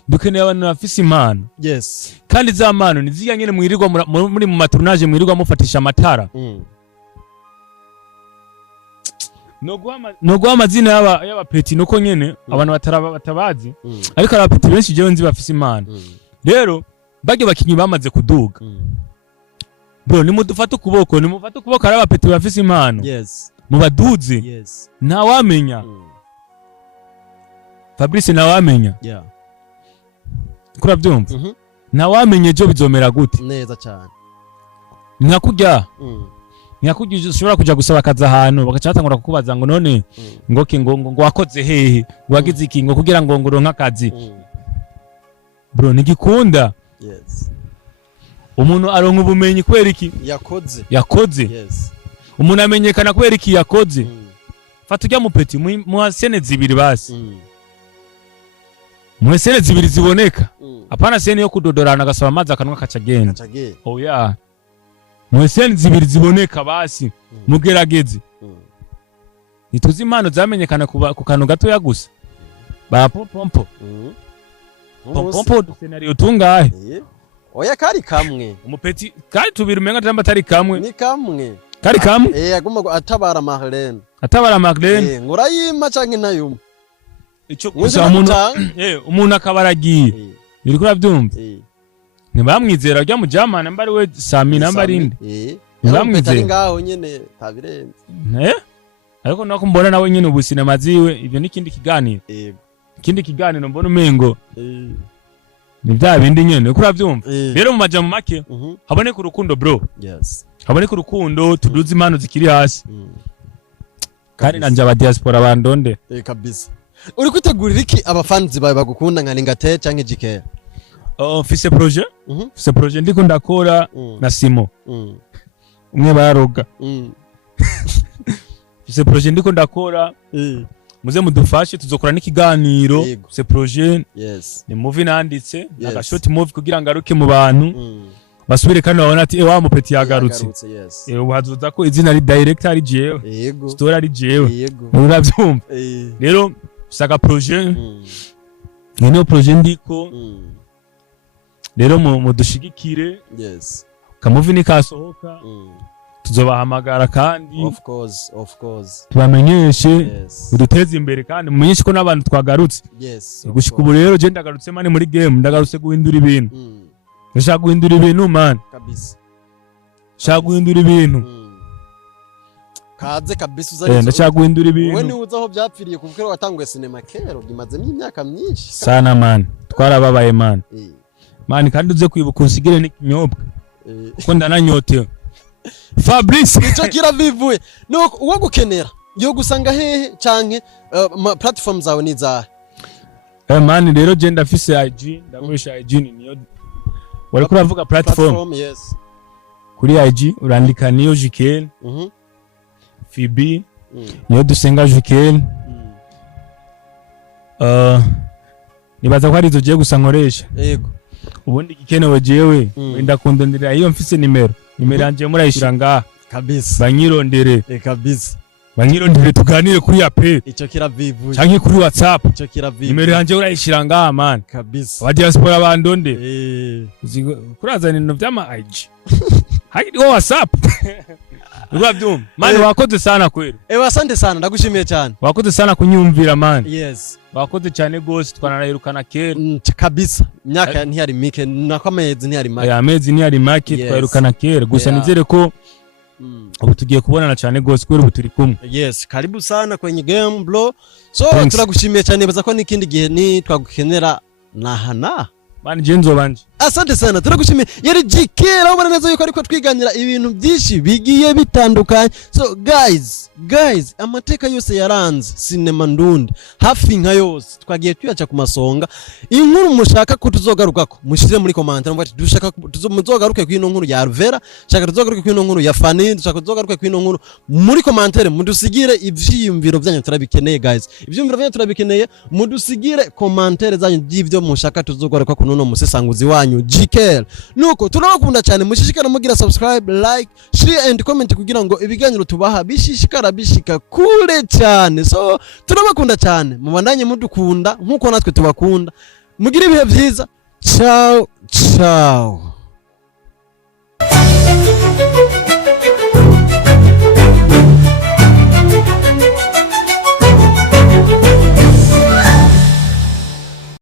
dukeneye abantu bafise imana kandi za mano niziya nyene mwirirwa muri mu matournage mwirirwa mufatisha amatara no guha amazina y'abapeti nuko nyene abantu batabazi ariko abapeti benshi jewe nzi bafise imana rero bage bakinyi bamaze kuduga bro nimufata ukuboko ari abapeti bafise imana mubaduze nta wamenya Fabrice nta wamenya kura byumva nta wamenye jo bizomera gute neza cyane nkakujya ushobora kuja gusaba akazi ahantu bakacatangura kukubaza ngo none ngo wakoze hehe wagize iki ngo kugira ngo uronke akazi bro nigikunda umuntu aronka ubumenyi kubera iki yakoze umuntu amenyekana kubera iki yakoze fata ujya mupeti mu sene zibiri basi mu sene zibiri ziboneka apana sene yo kudodorana agasaba amazi akanwa kacagenda oya mu sene zibiri ziboneka basi mugerageze nituzi impano zamenyekana ku kantu gato yagusa ba pompo scenario tungahe oya kari kamwe umupeti kari tubiri umenga tamba tari kamwe ni kamwe kari kamwe agomba atabara Marlene ngurayima canke nayuma ico gusa umuntu akabaragiye biri kuri avyumva ntibamwizera rya mujamana mbari we Sami nambari inde ntibamwizera ngaho nyene tabirenze ariko nako mbona nawe nyene ubu sinema ziwe ivyo nikindi kiganiro ikindi kiganiro mbona umengo ni bya bindi nyene kuri avyumva rero mu majambo make haboneka urukundo bro haboneka urukundo tuduze impano zikiri hasi kandi nanje aba diaspora bandonde kabisa uri kwitegurira iki abafanzi bawe bagukunda nka Ningate canke Jikera fise projet ndiko ndakora na Simo umwe baroga fise projet ndiko ndakora muze mudufashe tuzokora n'ikiganiro fise projet ni movie nanditse na short movie kugira ngaruke mu bantu basubire kandi babona ati wa mupeti yagarutse ubu hazoza ko izina ari director ari jewe story ari jewe urabyumva rero saka projet niyo projet ndiko rero mudushigikire kamuvi nikasohoka tuzobahamagara kandi of course tubamenyeshe uduteze imbere kandi mumenyeshe ko n'abantu twagarutse gushika ubu rero je ndagarutse mani muri game ndagarutse guhindura ibintu ndashaka guhindura ibintu man kabisa ndashaka guhindura ibintu kaze kabisa uzari ndashaka guhindura ibintu wowe ni uzaho byapfiriye kuko watanguye sinema kero bimaze imyaka myinshi sana man twarababaye man man kandi uze kwibuka usigire n'ikinyobwa ko ndananyotewe Fabrice icyo kiravivuye no uwo gukenera yo gusanga hehe canke platform zawe ni zahe man rero je ndafise IG ndakoresha IG niyo wari kuravuga platform yes kuri IG urandika niyo Jikel Fibi niyo dusenga Jikel nibaza ko ari zo je gusa nkoresha yego ubundi gikenewe jewe wenda kundondera iyo mfise nimero yanje murayishira ngaha kabisa banyirondere kabisa banyirondere tuganire kuri ya pe icyo kiravivuye canke kuri WhatsApp icyo kiravivuye nimero yanje urayishira ngaha man kabisa aba diaspora bandonde kurazana ibintu vy'ama IG hadi WhatsApp uravyumva man wakoze sana kweli asante sana ndagushimiye cyane wakoze sana kunyumvira man yes wakoze cyane gose twanarayirukana kera kabisa myaka ntiyari mike nakomeze ntiyari make amezi ntiyari make twayirukana kera gusa nizere ko ubu tugiye kubonana cyane gose kwera ubu turi kumwe yes karibu sana kwenye game bro so turagushimiye cyane baza ko n'ikindi gihe ni twagukenera nahana man jenzo banje asante sana turagushimiye yari Jikera ubona neza yuko ariko twiganira ibintu byinshi bigiye bitandukanye so guys amateka yose yaranze sinema ndundi hafi nka yose twagiye tuyaca ku masonga inkuru mushaka ko tuzogarukako mushire muri commentaire mubati dushaka tuzogaruke ku ino nkuru ya Alvera shaka tuzogaruke ku ino nkuru ya Fanny dushaka tuzogaruke ku ino nkuru muri commentaire mudusigire ivyiyumviro byanyu turabikeneye guys ivyiyumviro byanyu turabikeneye mudusigire commentaire zanyu by'ivyo mushaka tuzogaruka ku nono musesanguzi wanyu Jikel nuko turabakunda cyane mushishikara mugira subscribe like share and comment kugira ngo ibiganiro tubaha bishishikara bishika kure cyane so turabakunda cyane mubandanye mudukunda nkuko natwe tubakunda mugira ibihe byiza ciao